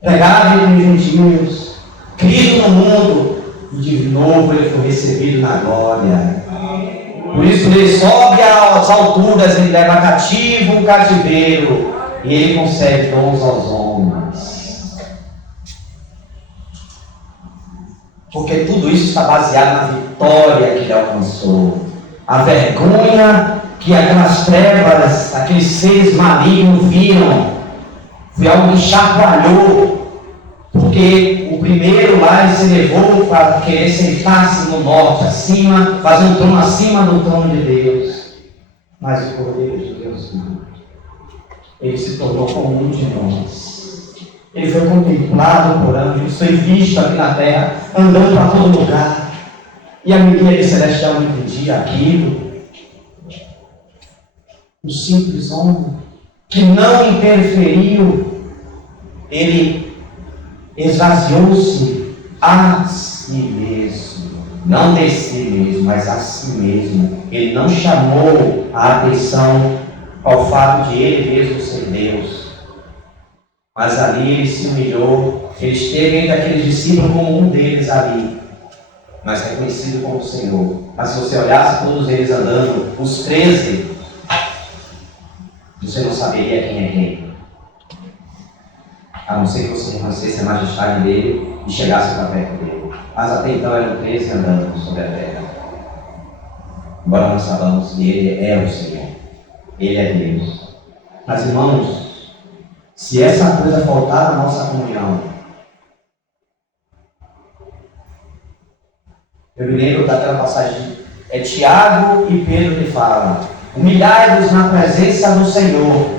pregado entre os gentios, crido no mundo, e de novo ele foi recebido na glória. Por isso ele sobe às alturas, ele leva cativo o cativeiro, e ele concede dons aos homens. Porque tudo isso está baseado na vitória que ele alcançou. A vergonha que aquelas trevas, aqueles seres malignos viram, foi algo que chacoalhou. Porque o primeiro lá ele se levou para querer sentar-se no norte, acima, fazer um trono acima do trono de Deus. Mas o Cordeiro de Deus não. Ele se tornou como um de nós. Ele foi contemplado por anjos, foi visto aqui na terra, andando para todo lugar. E a miríade celestial não entendia aquilo. Um simples homem que não interferiu, ele esvaziou-se a si mesmo, não de si mesmo, mas a si mesmo. Ele não chamou a atenção ao fato de ele mesmo ser Deus, mas ali ele se humilhou, ele esteve entre aqueles discípulos como um deles ali, mas reconhecido como Senhor. Mas se você olhasse todos eles andando, os 13, você não saberia quem é quem, a não ser que você reconhecesse a majestade dele e chegasse para perto dele. Mas até então eram 13 andando sobre a terra. Embora nós sabamos que ele é o Senhor, ele é Deus. Mas irmãos, se essa coisa faltar na nossa comunhão, eu me lembro daquela passagem, é Tiago e Pedro que falam: humilhai-vos na presença do Senhor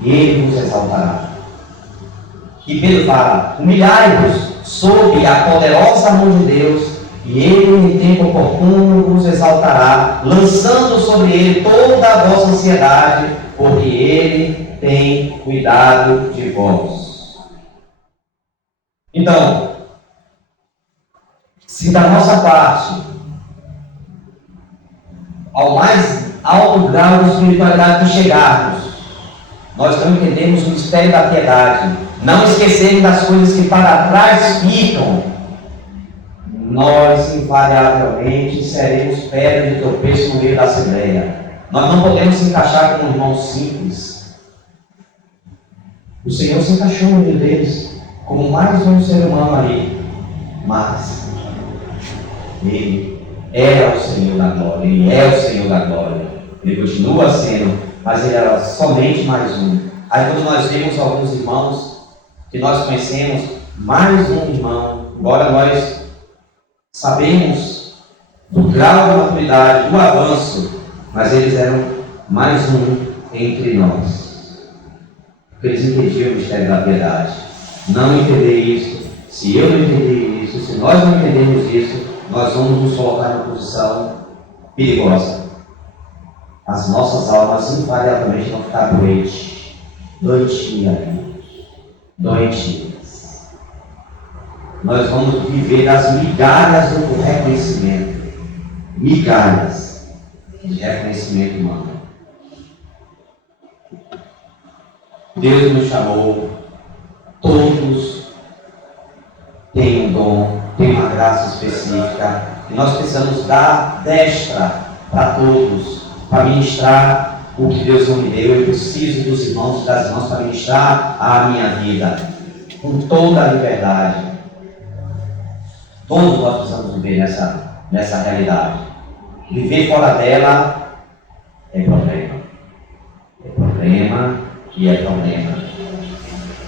e ele vos exaltará. E Pedro fala: humilhai-vos sob a poderosa mão de Deus, E ele, em tempo oportuno, vos exaltará, lançando sobre ele toda a vossa ansiedade, porque ele tem cuidado de vós. Então, se da nossa parte, ao mais alto grau de espiritualidade que chegarmos, nós não entendemos o mistério da piedade, não esquecermos das coisas que para trás ficam, nós invariavelmente seremos pedra de tropeço no meio da Assembleia. Nós não podemos se encaixar como irmãos simples. O Senhor se encaixou no meio deles como mais um ser humano ali, mas Ele era o Senhor da glória, Ele é o Senhor da glória, Ele continua sendo, mas Ele era somente mais um. Aí quando nós vemos alguns irmãos que nós conhecemos, mais um irmão, embora nós sabemos do grau de maturidade, do avanço, mas eles eram mais um entre nós. Porque eles entendiam o mistério da piedade. Não entender isso, se eu não entender isso, se nós não entendermos isso, nós vamos nos colocar numa posição perigosa. As nossas almas invariavelmente vão ficar doentias. Nós vamos viver as migalhas do reconhecimento. Migalhas de reconhecimento humano. Deus nos chamou. Todos têm um dom, têm uma graça específica. E nós precisamos dar destra para todos, para ministrar o que Deus não me deu. Eu preciso dos irmãos e das irmãs para ministrar a minha vida, com toda a liberdade. Todos nós precisamos viver nessa realidade. Viver fora dela é problema. É problema e é problema.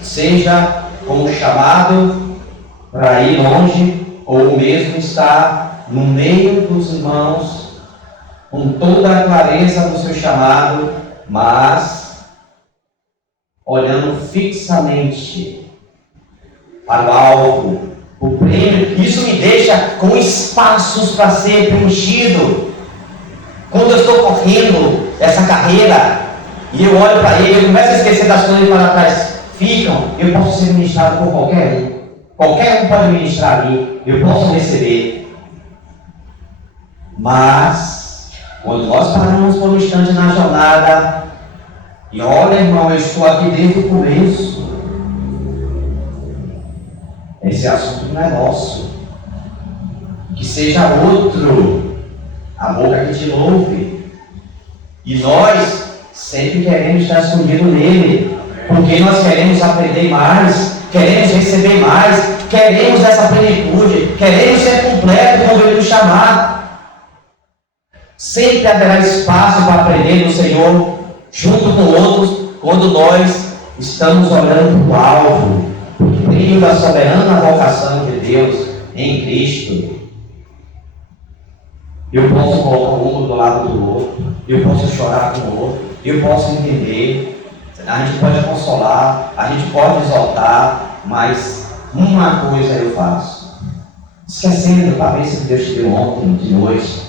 Seja como chamado para ir longe, ou mesmo estar no meio dos irmãos, com toda a clareza do seu chamado, mas olhando fixamente para o alvo, o prêmio. Isso me deixa com espaços para ser preenchido. Quando eu estou correndo essa carreira e eu olho para ele, eu começo a esquecer das coisas que para trás ficam, eu posso ser ministrado por qualquer um. Qualquer um pode ministrar ali, eu posso receber. Mas quando nós paramos por um instante na jornada e olha, irmão, eu estou aqui desde o começo. Esse assunto não é nosso. Que seja outro a boca que te louve. E nós sempre queremos estar escondido nele, porque nós queremos aprender mais, queremos receber mais, queremos essa plenitude, queremos ser completo quando Ele nos chamar. Sempre haverá espaço para aprender do Senhor, junto com outros, quando nós estamos olhando para o alvo, o brilho da soberana vocação de Deus em Cristo. Eu posso colocar o ombro do lado do outro, eu posso chorar com o outro, eu posso entender, a gente pode consolar, a gente pode exaltar, mas uma coisa eu faço, esquecendo a bênção que Deus te deu ontem, de noite,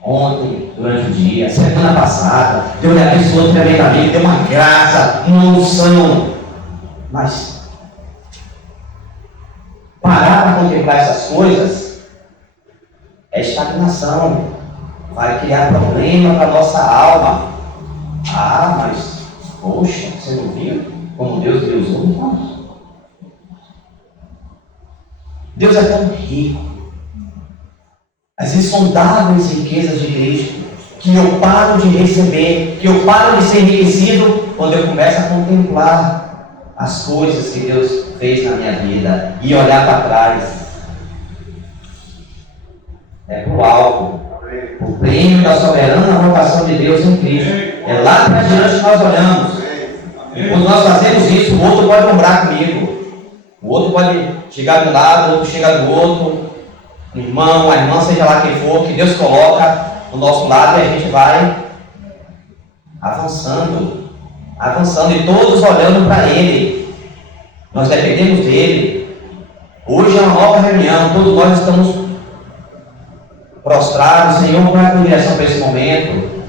ontem, durante o dia, semana passada, Deus me abençoou tremendamente, deu uma graça, uma unção, mas parar para contemplar essas coisas é estagnação, vai criar problema para a nossa alma. Ah, mas, poxa, você não viu como Deus deu os outros? Deus é tão rico, as insondáveis riquezas de Cristo, que eu paro de receber, que eu paro de ser enriquecido quando eu começo a contemplar as coisas que Deus fez na minha vida e olhar para trás. É para o alvo, o prêmio da soberana vocação de Deus em Cristo. É lá para diante que nós olhamos. E quando nós fazemos isso, o outro pode lembrar comigo. O outro pode chegar de um lado, o outro chega do outro. O irmão, a irmã, seja lá quem for, que Deus coloca do nosso lado e a gente vai avançando, e todos olhando para Ele. Nós dependemos dEle. Hoje é uma nova reunião, todos nós estamos prostrado, Senhor, qual é a tua direção para esse momento?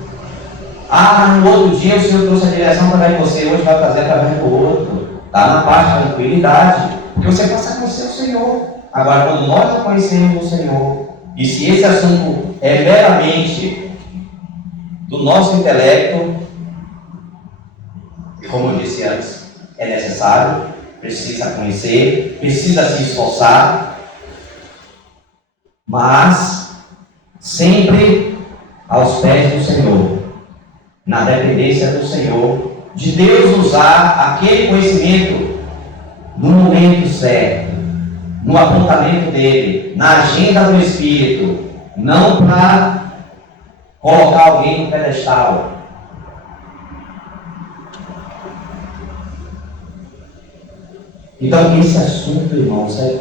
Ah, mas no outro dia o Senhor trouxe a direção através de você, hoje vai trazer através do outro. Está na paz, tranquilidade, porque você passa a conhecer o Senhor. Agora, quando nós não conhecemos o Senhor, e se esse assunto é meramente do nosso intelecto, como eu disse antes, é necessário, precisa conhecer, precisa se esforçar, mas sempre aos pés do Senhor, na dependência do Senhor, de Deus usar aquele conhecimento no momento certo, no apontamento dele, na agenda do Espírito, não para colocar alguém no pedestal. Então, esse assunto, irmãos, é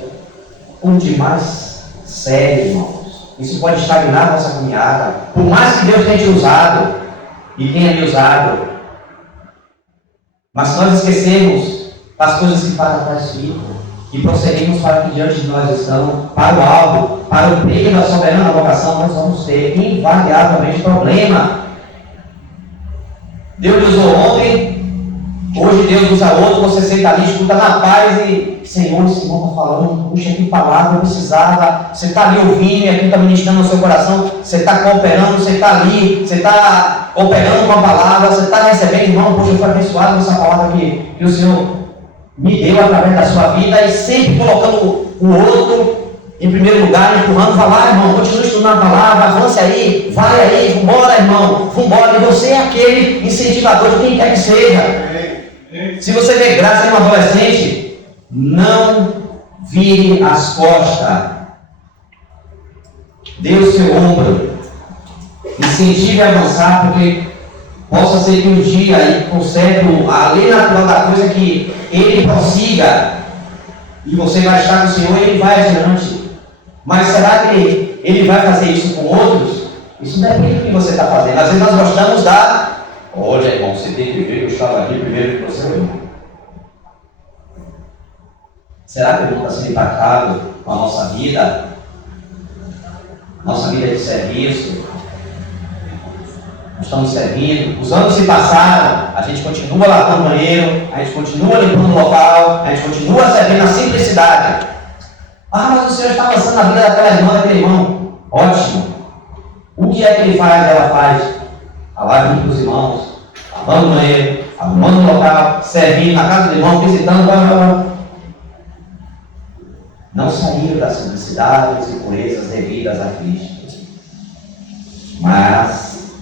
o demais sério, irmãos. Isso pode estagnar a nossa caminhada. Por mais que Deus tenha te usado e tenha me usado, mas se nós esquecermos as coisas que para trás ficam e prosseguimos para que diante de nós estão, para o alvo, para o prêmio da soberana vocação, nós vamos ter invariavelmente problema. Deus usou ontem, hoje Deus usa outro, você senta ali, escuta na paz e Senhor, esse irmão está falando, puxa, que palavra, eu precisava. Você está ali ouvindo e aquilo está ministrando no seu coração, você está cooperando, você está ali, você está cooperando com a palavra, você está recebendo, irmão, puxa, eu fui abençoado com essa palavra que o Senhor me deu através da sua vida, e sempre colocando o outro em primeiro lugar, empurrando, vai lá, irmão, continue estudando a palavra, avance aí, vai aí, vambora, irmão, vambora, e você é aquele incentivador de quem quer que seja. Se você vê graça em um adolescente, não vire as costas, dê o seu ombro, incentive a avançar, porque possa ser que um dia, aí, com certo, a lei natural da coisa, que ele prossiga, e você vai estar com o Senhor e ele vai adiante. Mas será que ele vai fazer isso com outros? Isso depende do que você está fazendo. Às vezes nós gostamos da... Olha, irmão, você tem que ver que eu estava aqui primeiro que você, irmão. Será que o irmão está sendo impactado com a nossa vida? Nossa vida de serviço? Nós estamos servindo, os anos se passaram, a gente continua lavando o banheiro, a gente continua limpando o local, a gente continua servindo na simplicidade. Ah, mas o Senhor está avançando na vida daquela irmã, daquele irmão. Ótimo. O que é que ele faz, ela faz? A lavando para os irmãos, lavando o banheiro, arrumando o local, servindo na casa do irmão, visitando, blá, blá, blá. Não saíram das simplicidades e purezas devidas a Cristo. Mas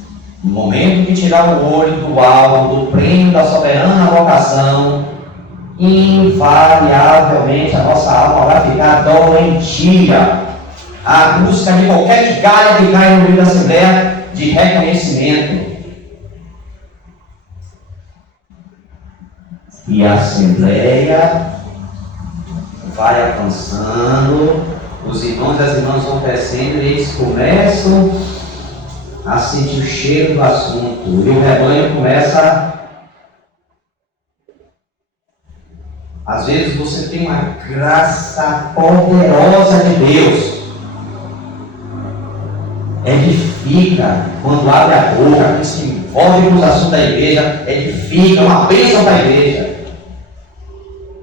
no momento que tirar o olho do alvo, do prêmio da soberana vocação, invariavelmente a nossa alma vai ficar doentia, à busca de qualquer migalha que cai no meio da assembleia de reconhecimento. E a assembleia vai avançando, os irmãos e as irmãs vão crescendo e eles começam a sentir o cheiro do assunto, e o rebanho começa. Às vezes você tem uma graça poderosa de Deus, edifica quando abre a boca, que se envolve com os assuntos da igreja, edifica, uma bênção para a igreja.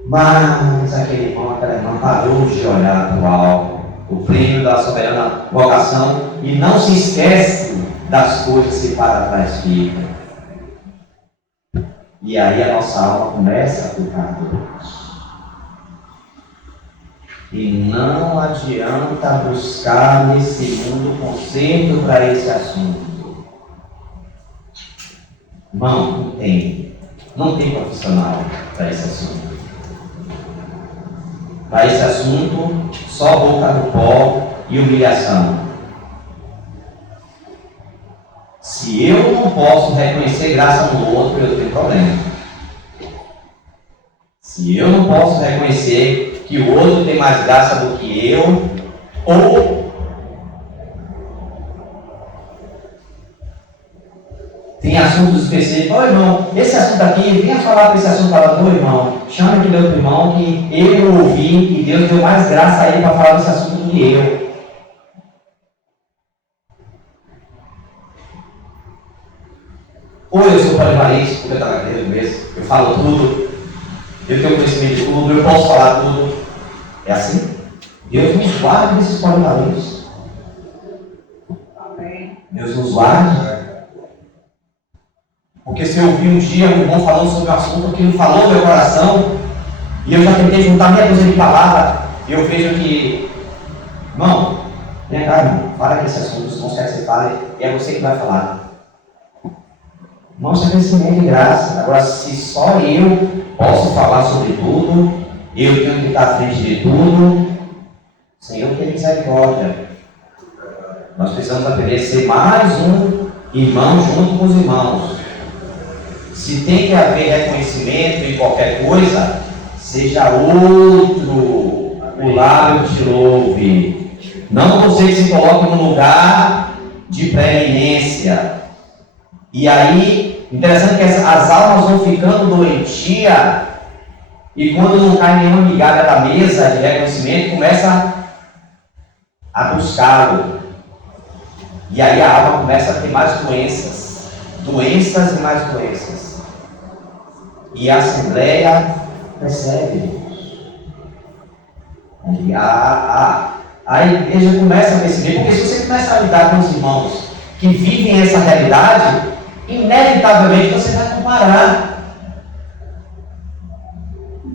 Mas aquele irmão, aquela irmã parou de olhar para o alvo, o prêmio da soberana vocação, e não se esquece das coisas que para trás ficam. E aí a nossa alma começa a ficar doente. E não adianta buscar nesse mundo conserto para esse assunto. Irmão, não tem profissional para esse assunto. Para esse assunto, só boca no pó e humilhação. Se eu não posso reconhecer graça no outro, eu tenho problema. Se eu não posso reconhecer que o outro tem mais graça do que eu, ou tem assuntos específicos, irmão, esse assunto aqui, venha falar para esse assunto para o irmão, chama aquele outro irmão que eu ouvi e Deus deu mais graça a ele para falar desse assunto do que eu. Ou eu sou polivalente, porque eu estava na igreja mesmo, eu falo tudo, eu tenho conhecimento de tudo, eu posso falar tudo. É assim? Deus nos guarde desses polivalentes. Deus nos guarde. Porque se eu ouvir um dia um irmão falando sobre um assunto que não falou no meu coração, e eu já tentei juntar meia dúzia de palavras, eu vejo que, irmão, vem cá, irmão, fala que esse assunto, se não quer que você fale, e é você que vai falar. Irmão, isso é crescimento de graça. Agora, se só eu posso falar sobre tudo, eu tenho que estar à frente de tudo, Senhor, tem misericórdia. Nós precisamos aprender a ser mais um irmão junto com os irmãos. Se tem que haver reconhecimento em qualquer coisa, seja outro o lábio que te louve. Não você que se coloque num lugar de preeminência. E aí, interessante que as almas vão ficando doentias, e quando não cai nenhuma migalha da mesa de reconhecimento, começa a buscá-lo. E aí a alma começa a ter mais doenças e mais doenças. E a Assembleia percebe. E a igreja começa a perceber, porque se você começa a lidar com os irmãos que vivem essa realidade, inevitavelmente você vai comparar.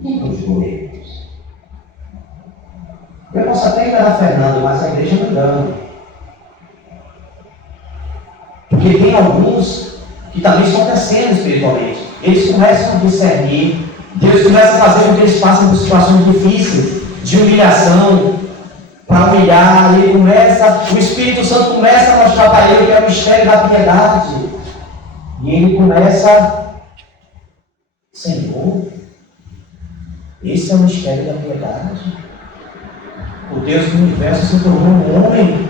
Quem são os goleiros? Eu posso até enganar Fernando, mas a igreja não engana. Porque tem alguns que também estão crescendo espiritualmente. Eles começam a discernir. Deus começa a fazer com que eles passem por situações difíceis, de humilhação, para humilhar. O Espírito Santo começa a mostrar para ele que é o mistério da piedade. E ele começa, Senhor, esse é o mistério da piedade. O Deus do universo se tornou um homem,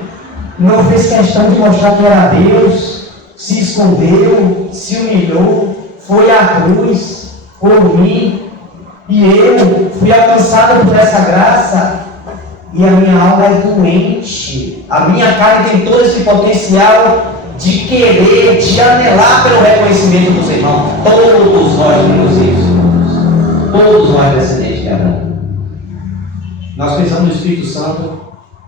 não fez questão de mostrar que era Deus, se escondeu, se humilhou, foi à cruz por mim, e eu fui alcançado por essa graça, e a minha alma é doente, a minha carne tem todo esse potencial de querer, de anelar pelo reconhecimento dos irmãos. Todos nós temos isso, todos nós descendentes de Abraão. Nós precisamos do Espírito Santo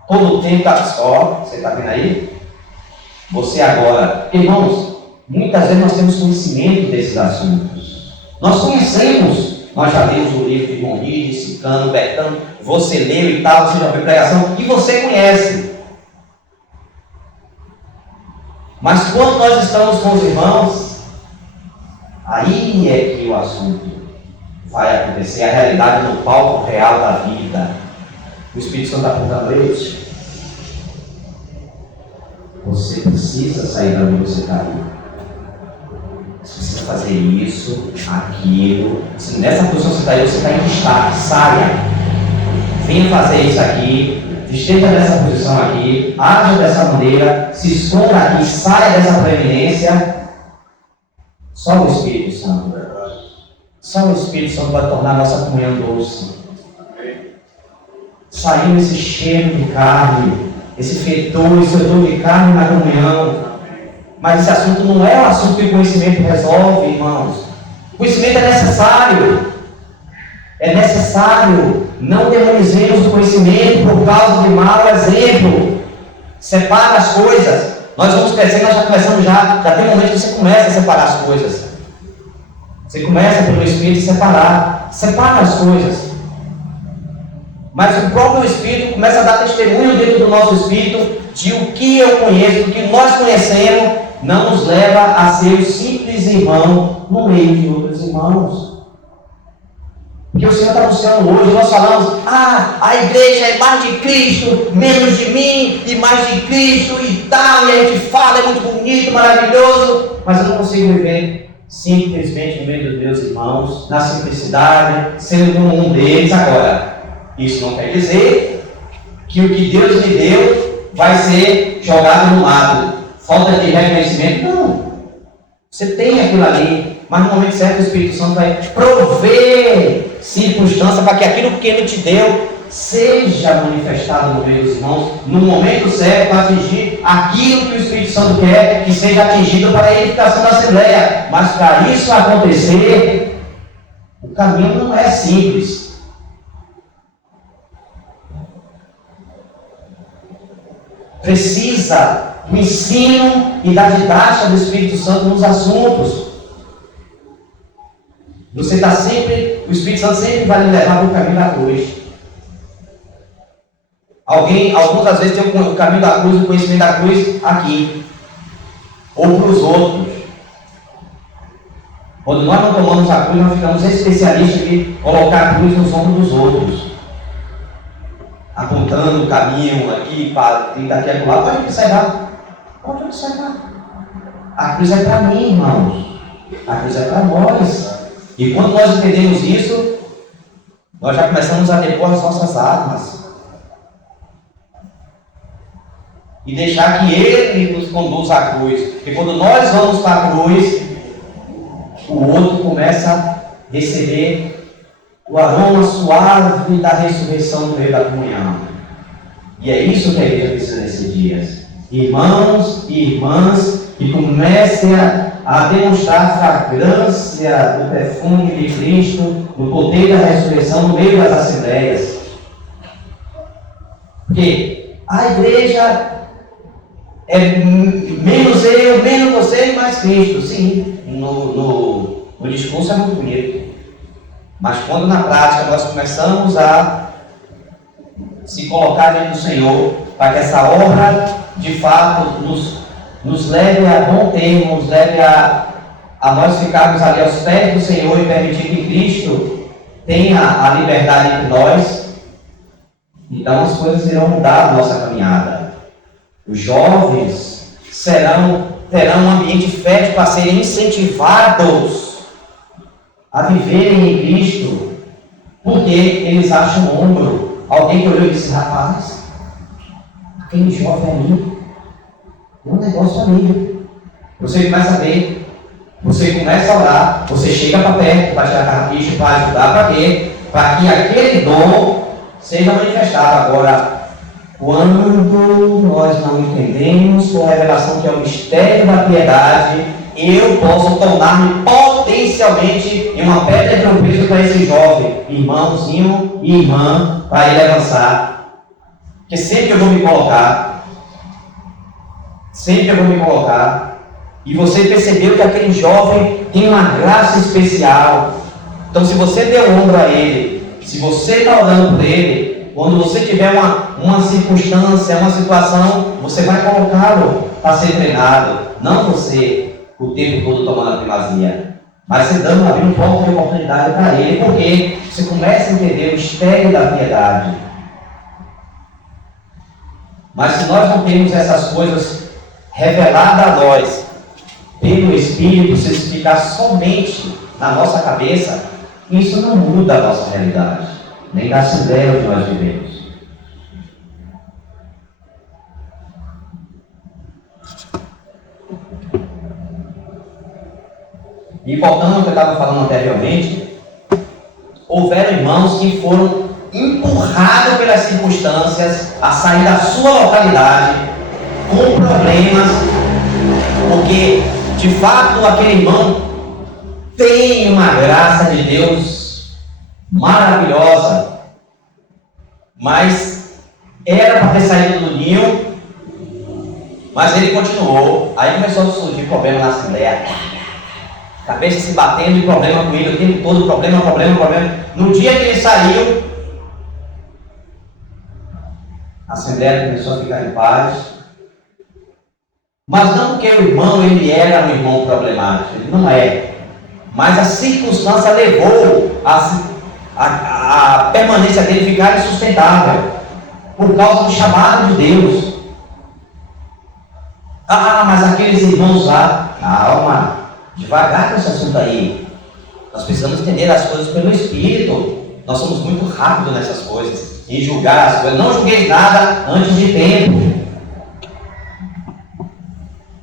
todo o tempo. Você está vendo aí? Você agora, irmãos, muitas vezes nós temos conhecimento desses assuntos. Nós conhecemos, nós já lemos o livro de Irmão Ride, Sicano, Betano, você leu e tal, você já viu pregação, e você conhece. Mas quando nós estamos com os irmãos, aí é que o assunto vai acontecer, a realidade no palco real da vida. O Espírito Santo está apontando eles. Você precisa sair da onde você está aí. Você precisa fazer isso, aquilo. Se nessa posição você está aí, você está em destaque. Saia. Venha fazer isso aqui. Esteja nessa posição aqui. Haja dessa maneira. Se esconda aqui. Saia dessa preeminência. Só o Espírito Santo. Só o Espírito Santo vai tornar a nossa comunhão doce. Saiu esse cheiro de carne, esse fedor de carne na comunhão. Mas esse assunto não é um assunto que o conhecimento resolve, irmãos. O conhecimento é necessário. É necessário. Não demonizemos o conhecimento por causa de mau exemplo. Separa as coisas. Nós vamos crescendo, nós já começamos já tem um momento que você começa a separar as coisas. Você começa pelo Espírito a separar. Separa as coisas. Mas o próprio Espírito começa a dar testemunho dentro do nosso Espírito de o que eu conheço, o que nós conhecemos, não nos leva a ser o simples irmão no meio de outros irmãos. Porque o Senhor está buscando hoje, nós falamos, a igreja é mais de Cristo, menos de mim, e mais de Cristo e tal, e a gente fala, é muito bonito, maravilhoso, mas eu não consigo viver simplesmente no meio dos meus irmãos, na simplicidade, sendo como um deles agora. Isso não quer dizer que o que Deus lhe deu vai ser jogado no lado. Falta de reconhecimento? Não. Você tem aquilo ali, mas no momento certo o Espírito Santo vai prover circunstância para que aquilo que Ele te deu seja manifestado no meio dos irmãos, no momento certo, para atingir aquilo que o Espírito Santo quer que seja atingido para a edificação da Assembleia. Mas para isso acontecer, o caminho não é simples. Precisa do ensino e da didática do Espírito Santo nos assuntos. Você está sempre, o Espírito Santo sempre vai lhe levar para o caminho da cruz. Alguns às vezes tem o caminho da cruz, o conhecimento da cruz aqui, ou para os outros. Quando nós não tomamos a cruz, nós ficamos especialistas em colocar a cruz nos ombros dos outros, apontando o caminho aqui, daqui a lá. Pode observar. A cruz é para mim, irmãos. A cruz é para nós. E quando nós entendemos isso, nós já começamos a depor as nossas armas. E deixar que Ele nos conduza à cruz. Porque quando nós vamos para a cruz, o outro começa a receber o aroma suave da ressurreição no meio da comunhão. E é isso que a igreja precisa nesses dias. Irmãos e irmãs que comecem a demonstrar a fragrância do perfume de Cristo, do poder da ressurreição no meio das assembleias. Porque a igreja é menos eu, menos você e mais Cristo. Sim, no discurso é muito bonito. Mas quando na prática nós começamos a se colocar diante do Senhor, para que essa obra de fato nos leve a bom termo, nos leve a nós ficarmos ali aos pés do Senhor e permitir que Cristo tenha a liberdade entre nós, então as coisas irão mudar a nossa caminhada. Os jovens terão um ambiente fértil para serem incentivados a viverem em Cristo, porque eles acham um ombro. Alguém que olhou e disse: rapaz, aquele jovem ali é um negócio ali. Você começa a ver, você começa a orar, você chega para perto para tirar carrapicho, para ajudar, para quê? Para que aquele dom seja manifestado. Agora, quando nós não entendemos com a revelação que é o mistério da piedade, eu posso tornar-me potencialmente em uma pedra de tropeço para esse jovem, irmãozinho e irmã, para ele avançar. Porque sempre eu vou me colocar, e você percebeu que aquele jovem tem uma graça especial. Então, se você deu ombro a ele, se você está orando por ele, quando você tiver uma circunstância, uma situação, você vai colocá-lo para ser treinado. Não você o tempo todo tomando a primazia, mas você dando uma porta de oportunidade para ele, porque você começa a entender o mistério da piedade. Mas se nós não temos essas coisas reveladas a nós pelo Espírito, se isso ficar somente na nossa cabeça, isso não muda a nossa realidade, nem da Assembleia onde nós vivemos. E voltando ao que eu estava falando anteriormente, houveram irmãos que foram empurrados pelas circunstâncias a sair da sua localidade com problemas, porque de fato aquele irmão tem uma graça de Deus maravilhosa, mas era para ter saído do ninho, mas ele continuou. Aí começou a surgir problema na Assembleia, cabeça se batendo e problema com ele o tempo todo, problema. No dia que ele saiu, a Assembleia começou a ficar em paz. Mas não porque o irmão ele era um irmão problemático, ele não é. Mas a circunstância levou a permanência dele ficar insustentável, por causa do chamado de Deus. Mas aqueles irmãos lá, calma, devagar com esse assunto aí. Nós precisamos entender as coisas pelo Espírito. Nós somos muito rápidos nessas coisas, em julgar as coisas. Não julguei nada antes de tempo.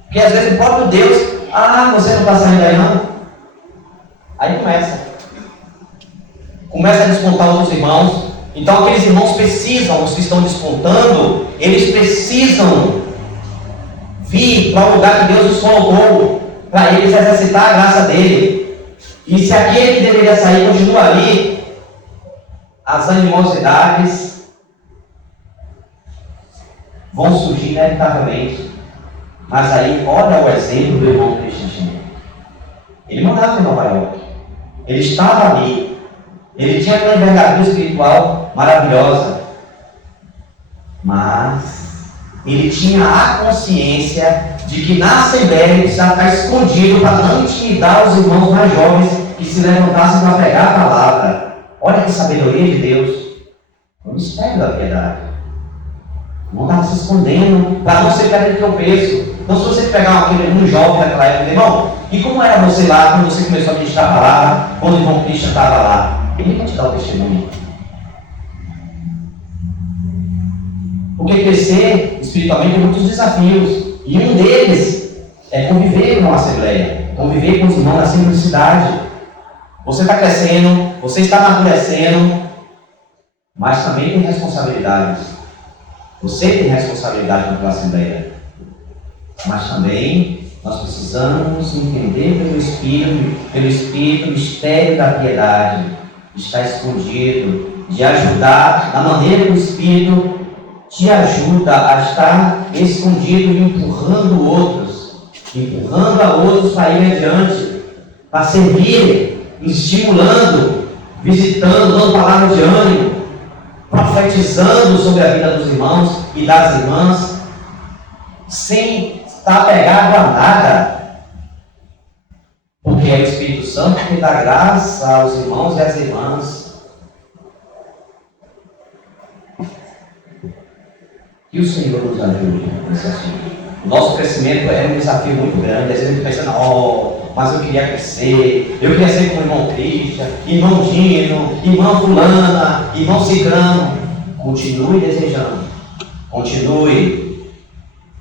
Porque às vezes o próprio Deus, você não está saindo aí não? Aí começa a descontar outros irmãos, Então aqueles irmãos precisam, os que estão despontando, eles precisam vir para o lugar que Deus os colocou, para eles exercitar a graça dele. E se aquele que deveria sair continua ali, as animosidades vão surgir inevitavelmente. Mas aí, olha o exemplo do irmão Christian. Ele morava em Nova York, ele estava ali, ele tinha uma envergadura espiritual maravilhosa, mas ele tinha a consciência de que na Assembleia ele precisava estar escondido para não intimidar os irmãos mais jovens que se levantassem para pregar a palavra. Olha que sabedoria de Deus, o mistério da piedade. Não estava se escondendo para não ser pedra de tropeço. Então, se você pegar um jovem daquela época, irmão, e como era você lá quando você começou a ministrar a palavra, quando o irmão Christian estava lá? Ele vai te dar o testemunho. Porque crescer espiritualmente tem muitos desafios. E um deles é conviver com a Assembleia, conviver com os irmãos na simplicidade. Você está crescendo, você está amadurecendo, mas também tem responsabilidades. Você tem responsabilidade com a Assembleia. Mas também nós precisamos entender pelo Espírito, o mistério da piedade, de estar escondido, de ajudar da maneira que o Espírito te ajuda a estar escondido e empurrando a outros para ir adiante, para servir, estimulando, visitando, dando palavra de ânimo, profetizando sobre a vida dos irmãos e das irmãs, sem estar apegado a nada, porque é o Espírito Santo que dá graça aos irmãos e às irmãs. Que o Senhor nos ajude nesse assunto. O nosso crescimento é um desafio muito grande. Às vezes a gente pensa, mas eu queria crescer, eu queria ser como o irmão Christian, irmão Dino, irmão Fulana, irmão Cicrano. Continue desejando, continue.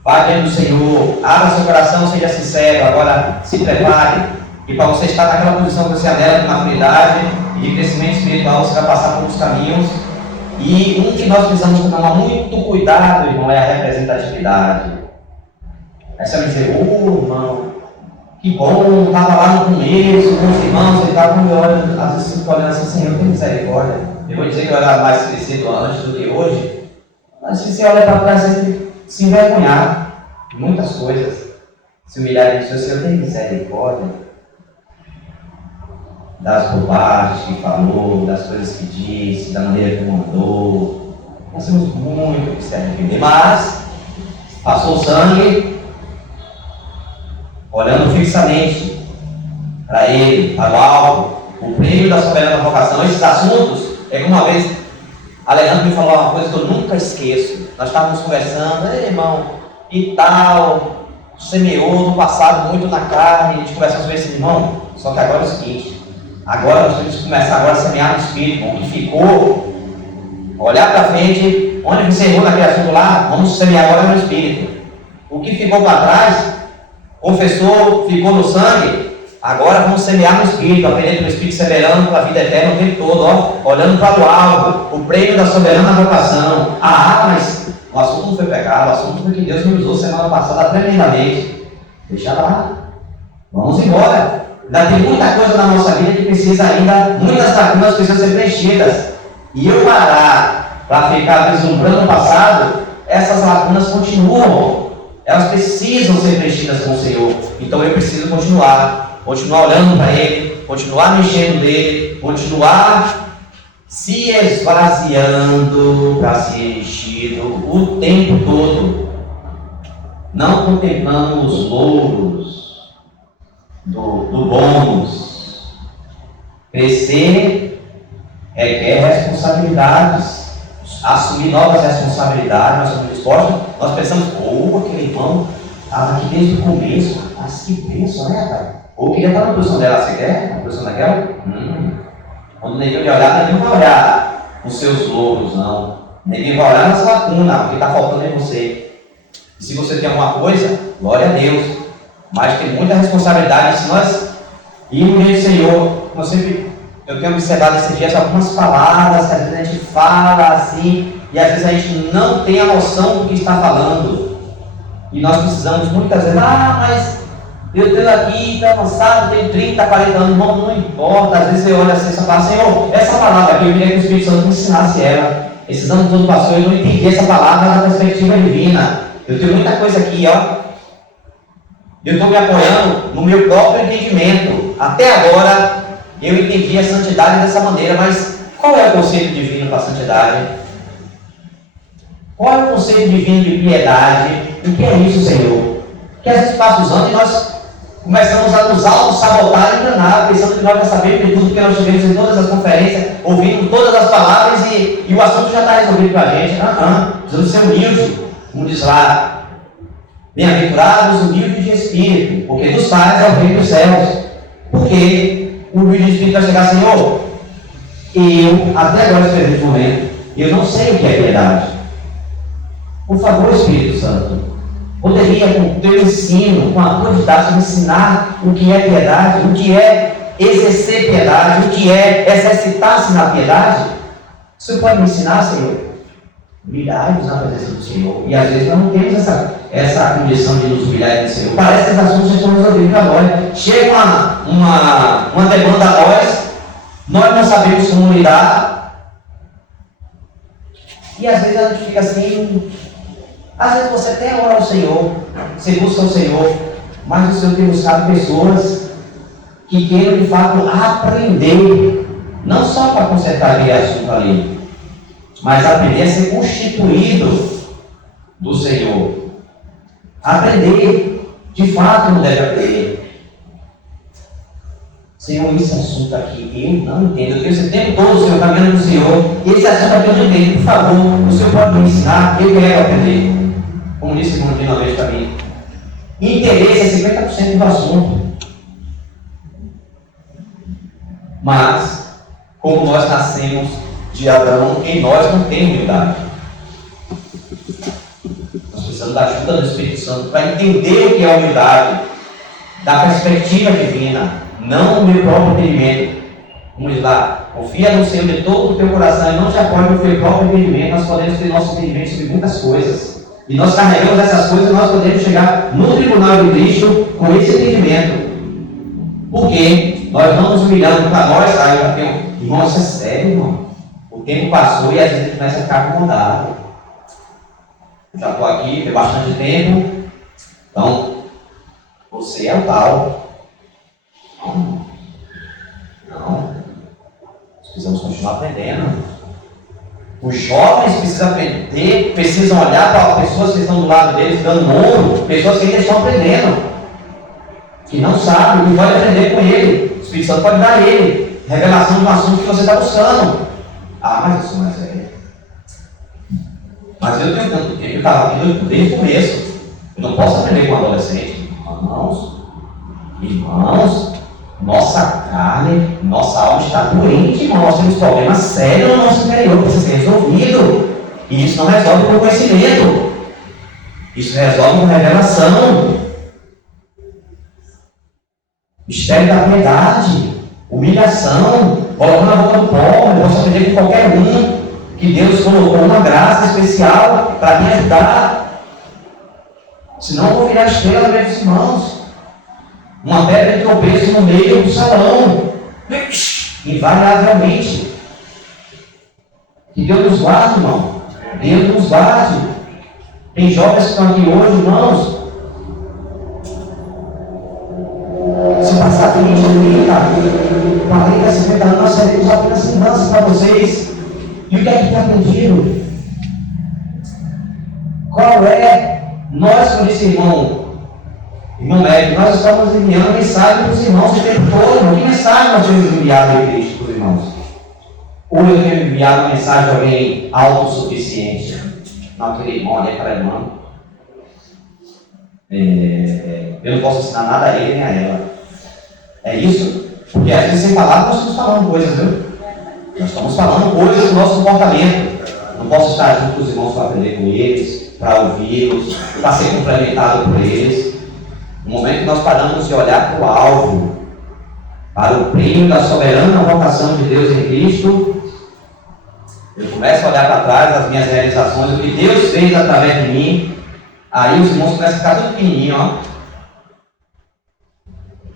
Vá diante do Senhor, abra seu coração, seja sincero. Agora se prepare, e para você estar naquela posição que você anela de maturidade e de crescimento espiritual, você vai passar por uns caminhos. E um que nós precisamos tomar muito cuidado, irmão, é a representatividade. Aí você vai dizer, irmão, que bom, estava lá no começo, com os irmãos, ele estava me olhando, às vezes você fica olhando assim, Senhor, tem misericórdia. Eu vou dizer que eu era mais crescido antes do que hoje, mas se você olha para trás, você se envergonhar de muitas coisas, se humilhar e dizer, Senhor, tem misericórdia das bobagens que falou, das coisas que disse, da maneira que mandou. Nós temos muito que se arrepender, mas passou o sangue, olhando fixamente para ele, para o alto, o prêmio da soberana vocação. Esses assuntos, é como uma vez Alejandro me falou uma coisa que eu nunca esqueço. Nós estávamos conversando, irmão, e tal, semeou no passado muito na carne, a gente conversa sobre esse irmão, só que agora é o seguinte. Agora nós temos que começar agora a semear no Espírito. O que ficou, olhar para frente, onde você errou naquele assunto lá, vamos semear agora no Espírito. O que ficou para trás, confessou, ficou no sangue, agora vamos semear no Espírito, aprender pelo Espírito severando para a vida eterna o tempo todo, olhando para o alvo, o prêmio da soberana vocação. Mas o assunto não foi pecado, o assunto foi que Deus me usou semana passada tremendamente. Deixa lá, vamos embora. Ainda tem muita coisa na nossa vida que precisa ainda, muitas lacunas precisam ser preenchidas. E eu parar para ficar vislumbrando o passado, essas lacunas continuam. Elas precisam ser preenchidas com o Senhor. Então eu preciso continuar olhando para Ele, continuar me enchendo dele, continuar se esvaziando para ser enchido o tempo todo. Não contemplando os louros do bônus. Crescer requer responsabilidades, assumir novas responsabilidades. Nós somos dispostos, nós pensamos, aquele irmão estava aqui desde o começo, mas que bênção, né, pai? Ou queria estar na posição dela, você quer? Na posição daquela? Quando ninguém vai olhar, ninguém vai olhar os seus louros, não. Ninguém vai olhar nas lacunas, o que está faltando em você. E se você tem alguma coisa, glória a Deus. Mas tem muita responsabilidade se nós irmos diante do Senhor. Eu eu tenho observado esses dias algumas palavras que às vezes a gente fala assim, e às vezes a gente não tem a noção do que está falando. E nós precisamos muitas vezes, mas eu tenho aqui, estou avançado, tenho 30, 40 anos, não importa. Às vezes eu olho assim e falo, Senhor, essa palavra aqui, eu queria que o Espírito Santo me ensinasse ela. Esses anos todos passou, eu não entendi essa palavra da perspectiva divina. Eu tenho muita coisa aqui, eu estou me apoiando no meu próprio entendimento. Até agora, eu entendi a santidade dessa maneira, mas qual é o conceito divino para a santidade? Qual é o conceito divino de piedade? O que é isso, Senhor? Que às vezes passa os anos e nós começamos a nos auto-sabotar e enganar, pensando que nós já sabemos de tudo que nós tivemos em todas as conferências, ouvindo todas as palavras e o assunto já está resolvido para a gente. Precisamos ser humildes, como diz lá, bem-aventurados humildes de espírito, porque dos tais é o reino dos céus. Porque o humilde de espírito vai chegar, Senhor, eu, até agora, nesse presente momento, eu não sei o que é piedade. Por favor, Espírito Santo, poderia, com o teu ensino, com a tua didática, me ensinar o que é piedade, o que é exercer piedade, o que é exercitar-se na piedade? O Senhor pode me ensinar, Senhor? Humilhai-nos na presença do Senhor. E às vezes nós não temos essa condição de nos humilhar no Senhor. Parece que as assuntos estão resolvidos agora. Chega uma demanda a nós não sabemos como lidar. E às vezes a gente fica assim. Às vezes você até ora ao Senhor, você busca o Senhor, mas o Senhor tem buscado pessoas que queiram de fato aprender, não só para consertar aquele assunto ali, mas aprender a ser constituído do Senhor. Aprender, de fato não deve aprender. Senhor, esse assunto aqui eu não entendo. Eu tenho esse tempo todo, Senhor, caminhando do Senhor, e esse assunto aqui eu não entendo. Por favor, o Senhor pode me ensinar, eu quero aprender. Como disse o irmão de uma vez para mim, interesse é 50% do assunto. Mas, como nós nascemos de Adão, em nós não tem humildade. Nós precisamos da ajuda do Espírito Santo para entender o que é humildade, da perspectiva divina, não do meu próprio entendimento. Como diz lá, confia no Senhor de todo o teu coração e não te apoie no teu próprio entendimento. Nós podemos ter nosso entendimento sobre muitas coisas. E nós carregamos essas coisas e nós podemos chegar no tribunal de Cristo com esse entendimento. Porque nós não nos humilhamos para nós, irmão, isso é sério, irmão. O tempo passou e às vezes a gente começa a ficar acomodado. Já estou aqui, tem bastante tempo. Então, você é o tal. Não. Nós precisamos continuar aprendendo. Os jovens precisam aprender, precisam olhar para pessoas que estão do lado deles, dando ouro, pessoas que ainda estão aprendendo, que não sabem, e pode aprender com ele. O Espírito Santo pode dar a ele revelação de um assunto que você está buscando. Mas eu sou mais velho. Mas eu tenho tanto tempo, eu estava aqui desde o começo. Eu não posso aprender com um adolescente. Irmãos, nossa carne, nossa alma está doente, irmão. Nós temos problemas sérios no nosso interior, precisa ser resolvido. E isso não resolve com conhecimento. Isso resolve com revelação. Mistério da piedade, humilhação, colocando a boca do pobre. Eu posso aprender com qualquer um que Deus colocou uma graça especial para me ajudar. Senão eu vou virar estrela na dos irmãos. Uma pedra de tropeço no meio do salão, invariavelmente. Que Deus nos guarde, irmão. Deus nos guarde. Tem jovens que estão aqui hoje, irmãos. Se passar 30, 40, 50 anos, nós seremos apenas crianças para vocês. E o que é que tem aprendido? Qual é? Nós, como disse irmão médico, nós estamos enviando mensagem para os irmãos o tempo todo. Que mensagem nós temos enviado em Cristo para os irmãos? Ou eu tenho enviado uma mensagem de alguém autossuficiente? Não, aquele irmão ali, aquela irmã. Eu não posso ensinar nada a ele nem a ela. É isso? Porque às vezes sem palavras nós estamos falando coisas, viu? Nós estamos falando coisas do nosso comportamento. Não posso estar junto com os irmãos para aprender com eles, para ouvi-los, para ser complementado por eles. No momento que nós paramos de olhar para o alvo, para o prêmio da soberana vocação de Deus em Cristo, eu começo a olhar para trás as minhas realizações, o que Deus fez através de mim, aí os irmãos começam a ficar tudo pequenininho, ó.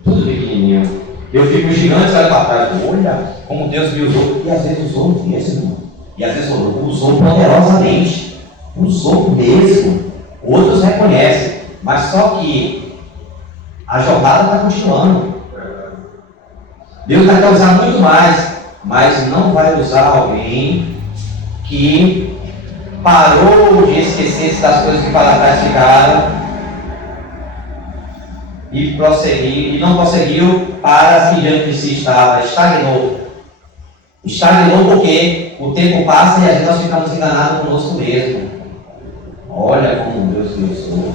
Tudo pequenininho. Eu fico gigante, olho para trás, olha como Deus me usou, e às vezes usou mesmo, e às vezes usou poderosamente, usou mesmo. Outros reconhecem, mas só que a jornada está continuando. Deus vai usar muito mais, mas não vai usar alguém que parou de esquecer das coisas que para trás ficaram e prosseguir, e não prosseguiu para que diante de si estava, estagnou. Estagnou porque o tempo passa e às vezes nós ficamos enganados conosco mesmo. Olha como Deus me usou,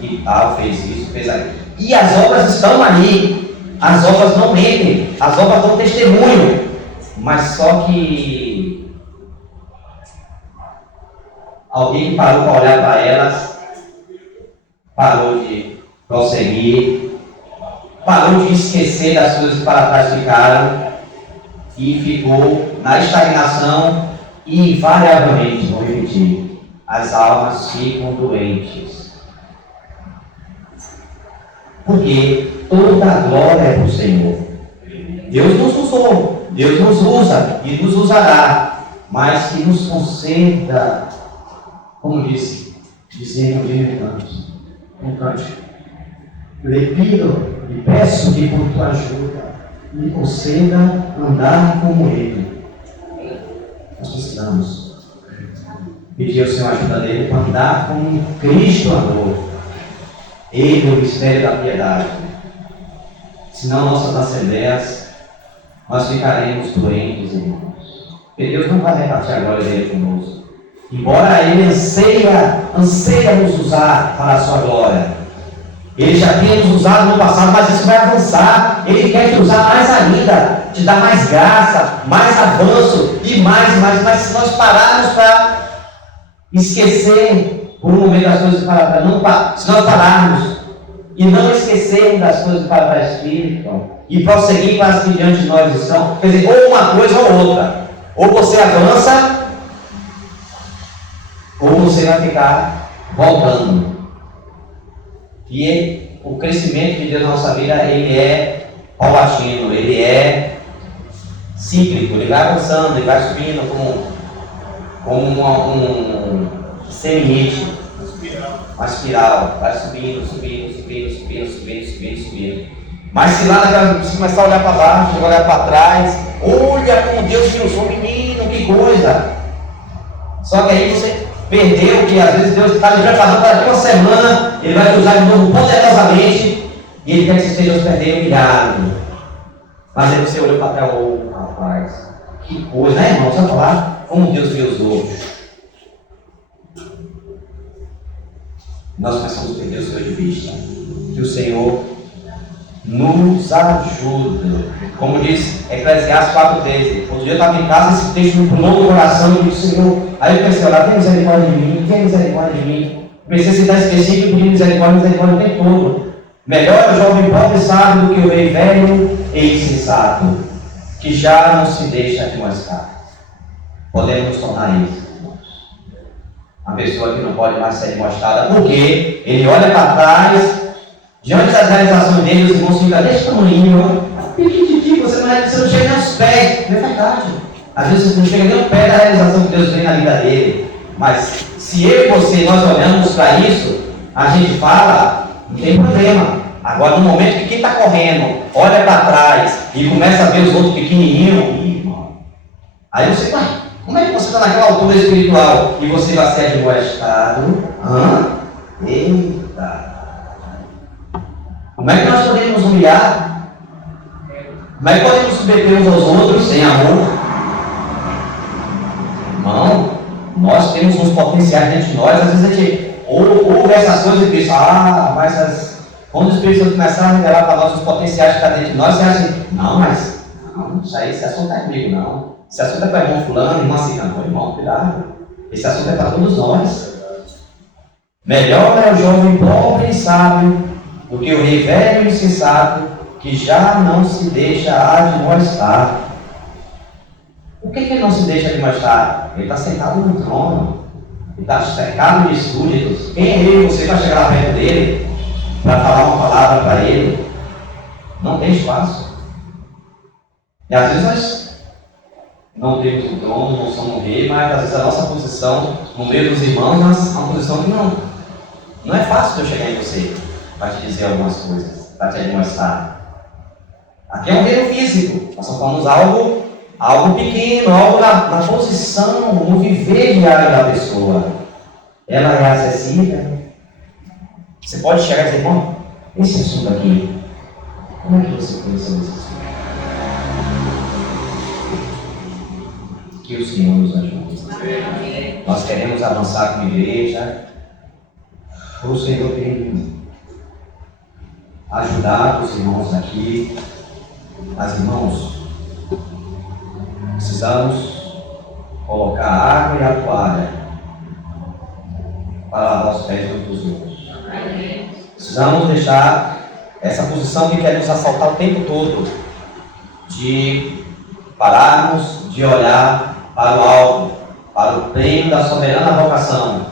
e tal, fez isso, fez aquilo. E as obras estão ali. As obras não mentem, as obras dão testemunho. Mas só que alguém que parou para olhar para elas, parou de prosseguir, parou de esquecer das coisas que para trás ficaram e ficou na estagnação e invariavelmente, vou repetir, as almas ficam doentes. Porque toda a glória é para o Senhor. Deus nos usou, Deus nos usa e nos usará, mas que nos conceda, como disse, dizendo um cântico. Lhe pido e peço que por tua ajuda me conceda andar como Ele. Nós precisamos pedir ao Senhor a ajuda dele para andar como Cristo andou. Ele é o mistério da piedade. Senão nossas assembleias, nós ficaremos doentes, irmãos. Porque Deus não vai repartir a glória dele conosco. Embora Ele anseia nos usar para a sua glória. Ele já tinha nos usado no passado, mas isso vai avançar. Ele quer te usar mais ainda, te dar mais graça, mais avanço e mais. Mas se nós pararmos para esquecer por um momento das coisas para trás, se nós pararmos e não esquecermos das coisas para trás ficam e prosseguir para as que diante de nós estão, quer dizer, ou uma coisa ou outra. Ou você avança, ou você vai ficar voltando. E o crescimento de Deus na nossa vida, ele é paulatino, ele é cíclico, ele vai avançando, ele vai subindo como um sem-limite, uma espiral, vai subindo. Mas se lá naquela, você começar a olhar para baixo, olhar para trás, olha como Deus te usou, menino, que coisa! Só que aí você perdeu, que às vezes Deus está lhe preparando para daqui uma semana, Ele vai te usar de novo poderosamente, e Ele quer que você seja perder humilhado. Mas aí você olhou para trás, rapaz, que coisa, né, irmão? Só falar como Deus me usou. Nós começamos a perder o Senhor de vista. Que o Senhor nos ajuda. Como diz Eclesiastes 4:13. Outro dia eu estava em casa, esse texto me pulou no coração e disse: Senhor. Aí eu pensei: olha, tem misericórdia de mim, tem misericórdia de mim. Pensei se está esquecido e pedir misericórdia o tempo todo. Melhor é o jovem pobre e sábio do que o rei velho e insensato, que já não se deixa admoestar. Podemos nos tornar isso. Uma pessoa que não pode mais ser demonstrada, porque ele olha para trás, diante das realizações dele, os irmãos ficam desse tamanho, pequititico, você não chega nem aos pés. É verdade. Às vezes você não chega nem ao pé da realização que Deus tem na vida dele. Mas se eu e você, nós olhamos para isso, a gente fala, não tem problema. Agora, no momento que quem está correndo, olha para trás e começa a ver os outros pequenininhos, irmão, aí você vai. Como é que você está naquela altura espiritual e você vai ser admoestado? Eita! Como é que nós podemos nos humilhar? Como é que podemos submeter uns aos outros sem amor? Irmão, nós temos uns potenciais dentro de nós, às vezes a gente ouve essas coisas e pensa: mas quando o Espírito Santo começar a revelar para nós os potenciais que está dentro de nós, você acha assim: não, isso aí, esse assunto é comigo, não. Esse assunto é para irmão fulano, irmã ciclano. Irmão, cuidado. Esse assunto é para todos nós. Melhor é o jovem pobre e sábio do que o rei velho e insensato, que já não se deixa admoestar. Por que ele não se deixa admoestar? Ele está sentado no trono. Ele está cercado de súditos. Quem é ele? Você vai chegar lá perto dele para falar uma palavra para ele? Não tem espaço. E às vezes nós não temos o trono, não somos rei, mas às vezes a nossa posição no meio dos irmãos é uma posição que não é fácil de eu chegar em você para te dizer algumas coisas, para te admoestar. Aqui é um reino físico. Nós falamos algo pequeno, algo na posição, no viver diário da pessoa. Ela é acessível. Você pode chegar e dizer, irmão, esse assunto aqui, como é que você conheceu esse assunto? Que o Senhor nos ajude. Nós queremos avançar como igreja. O Senhor tem ajudado os irmãos aqui. As irmãos, precisamos colocar a água e a toalha para lavar os pés uns dos outros. Precisamos deixar essa posição que quer nos assaltar o tempo todo, de pararmos de olhar para o alto, para o prêmio da soberana vocação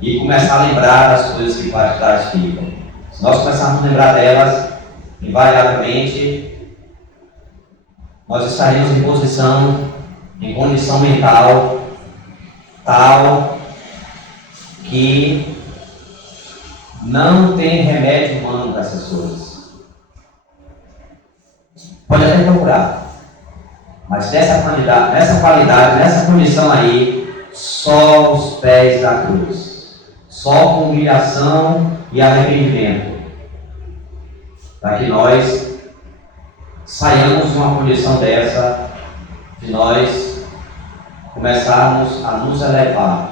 e começar a lembrar das coisas que para trás ficam. Se nós começarmos a lembrar delas, invariavelmente nós estaremos em condição mental tal que não tem remédio humano para essas coisas. Pode até procurar, mas nessa qualidade, nessa condição aí, só os pés da cruz, só com humilhação e arrependimento, para que nós saiamos de uma condição dessa, de nós começarmos a nos elevar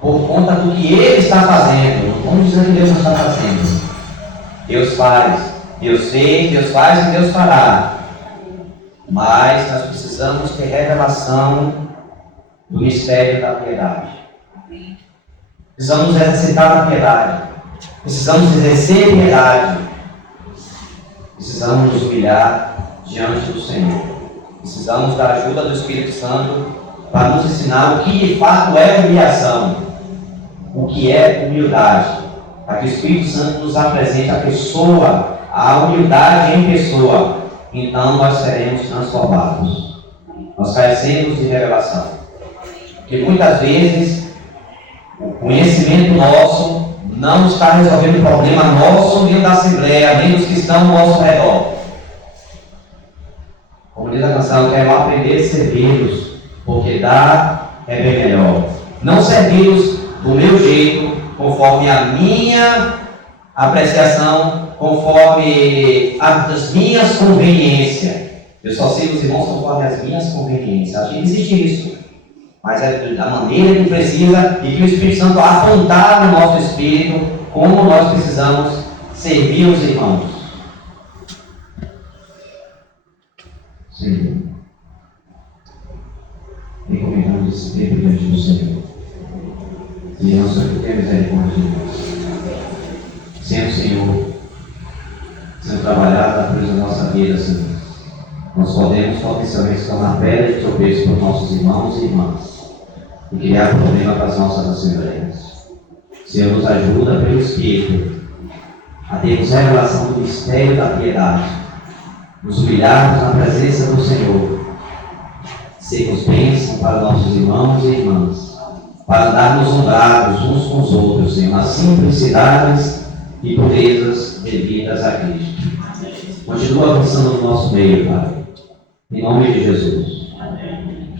por conta do que Ele está fazendo. Não vamos dizer que Deus não está fazendo. Deus faz, Deus fez, Deus faz e Deus fará. Mas nós precisamos ter revelação do mistério da piedade. Precisamos exercitar a piedade. Precisamos exercer piedade. Precisamos nos humilhar diante do Senhor. Precisamos da ajuda do Espírito Santo para nos ensinar o que de fato é humilhação, o que é humildade, para que o Espírito Santo nos apresente a pessoa, a humildade em pessoa. Então nós seremos transformados. Nós carecemos de revelação. Porque muitas vezes o conhecimento nosso não está resolvendo o problema nosso, nem da Assembleia, nem dos que estão ao nosso redor. Como diz a canção, quero aprender a servi-los, porque dar é bem melhor. Não servi-los do meu jeito, conforme a minha apreciação, conforme as minhas conveniências. Eu só sirvo os irmãos conforme as minhas conveniências. Acho que existe isso. Mas é da maneira que precisa e que o Espírito Santo apontar no nosso espírito como nós precisamos servir os irmãos. Senhor, encomendamos esse tempo diante do Senhor. Senhor, Senhor, que tenha misericórdia de nós. Senhor, Senhor trabalhado na cruz da nossa vida, Senhor, nós podemos potencialmente tornar pedra de tropeço para os nossos irmãos e irmãs e criar problema para as nossas assembleias. Senhor, nos ajuda pelo Espírito a termos revelação do mistério da piedade, nos humilharmos na presença do Senhor, sermos bênção para nossos irmãos e irmãs, para andarmos honrados uns com os outros, Senhor, nas simplicidades e purezas devidas a Cristo. Continua avançando no nosso meio, Pai. Em nome de Jesus. Amém.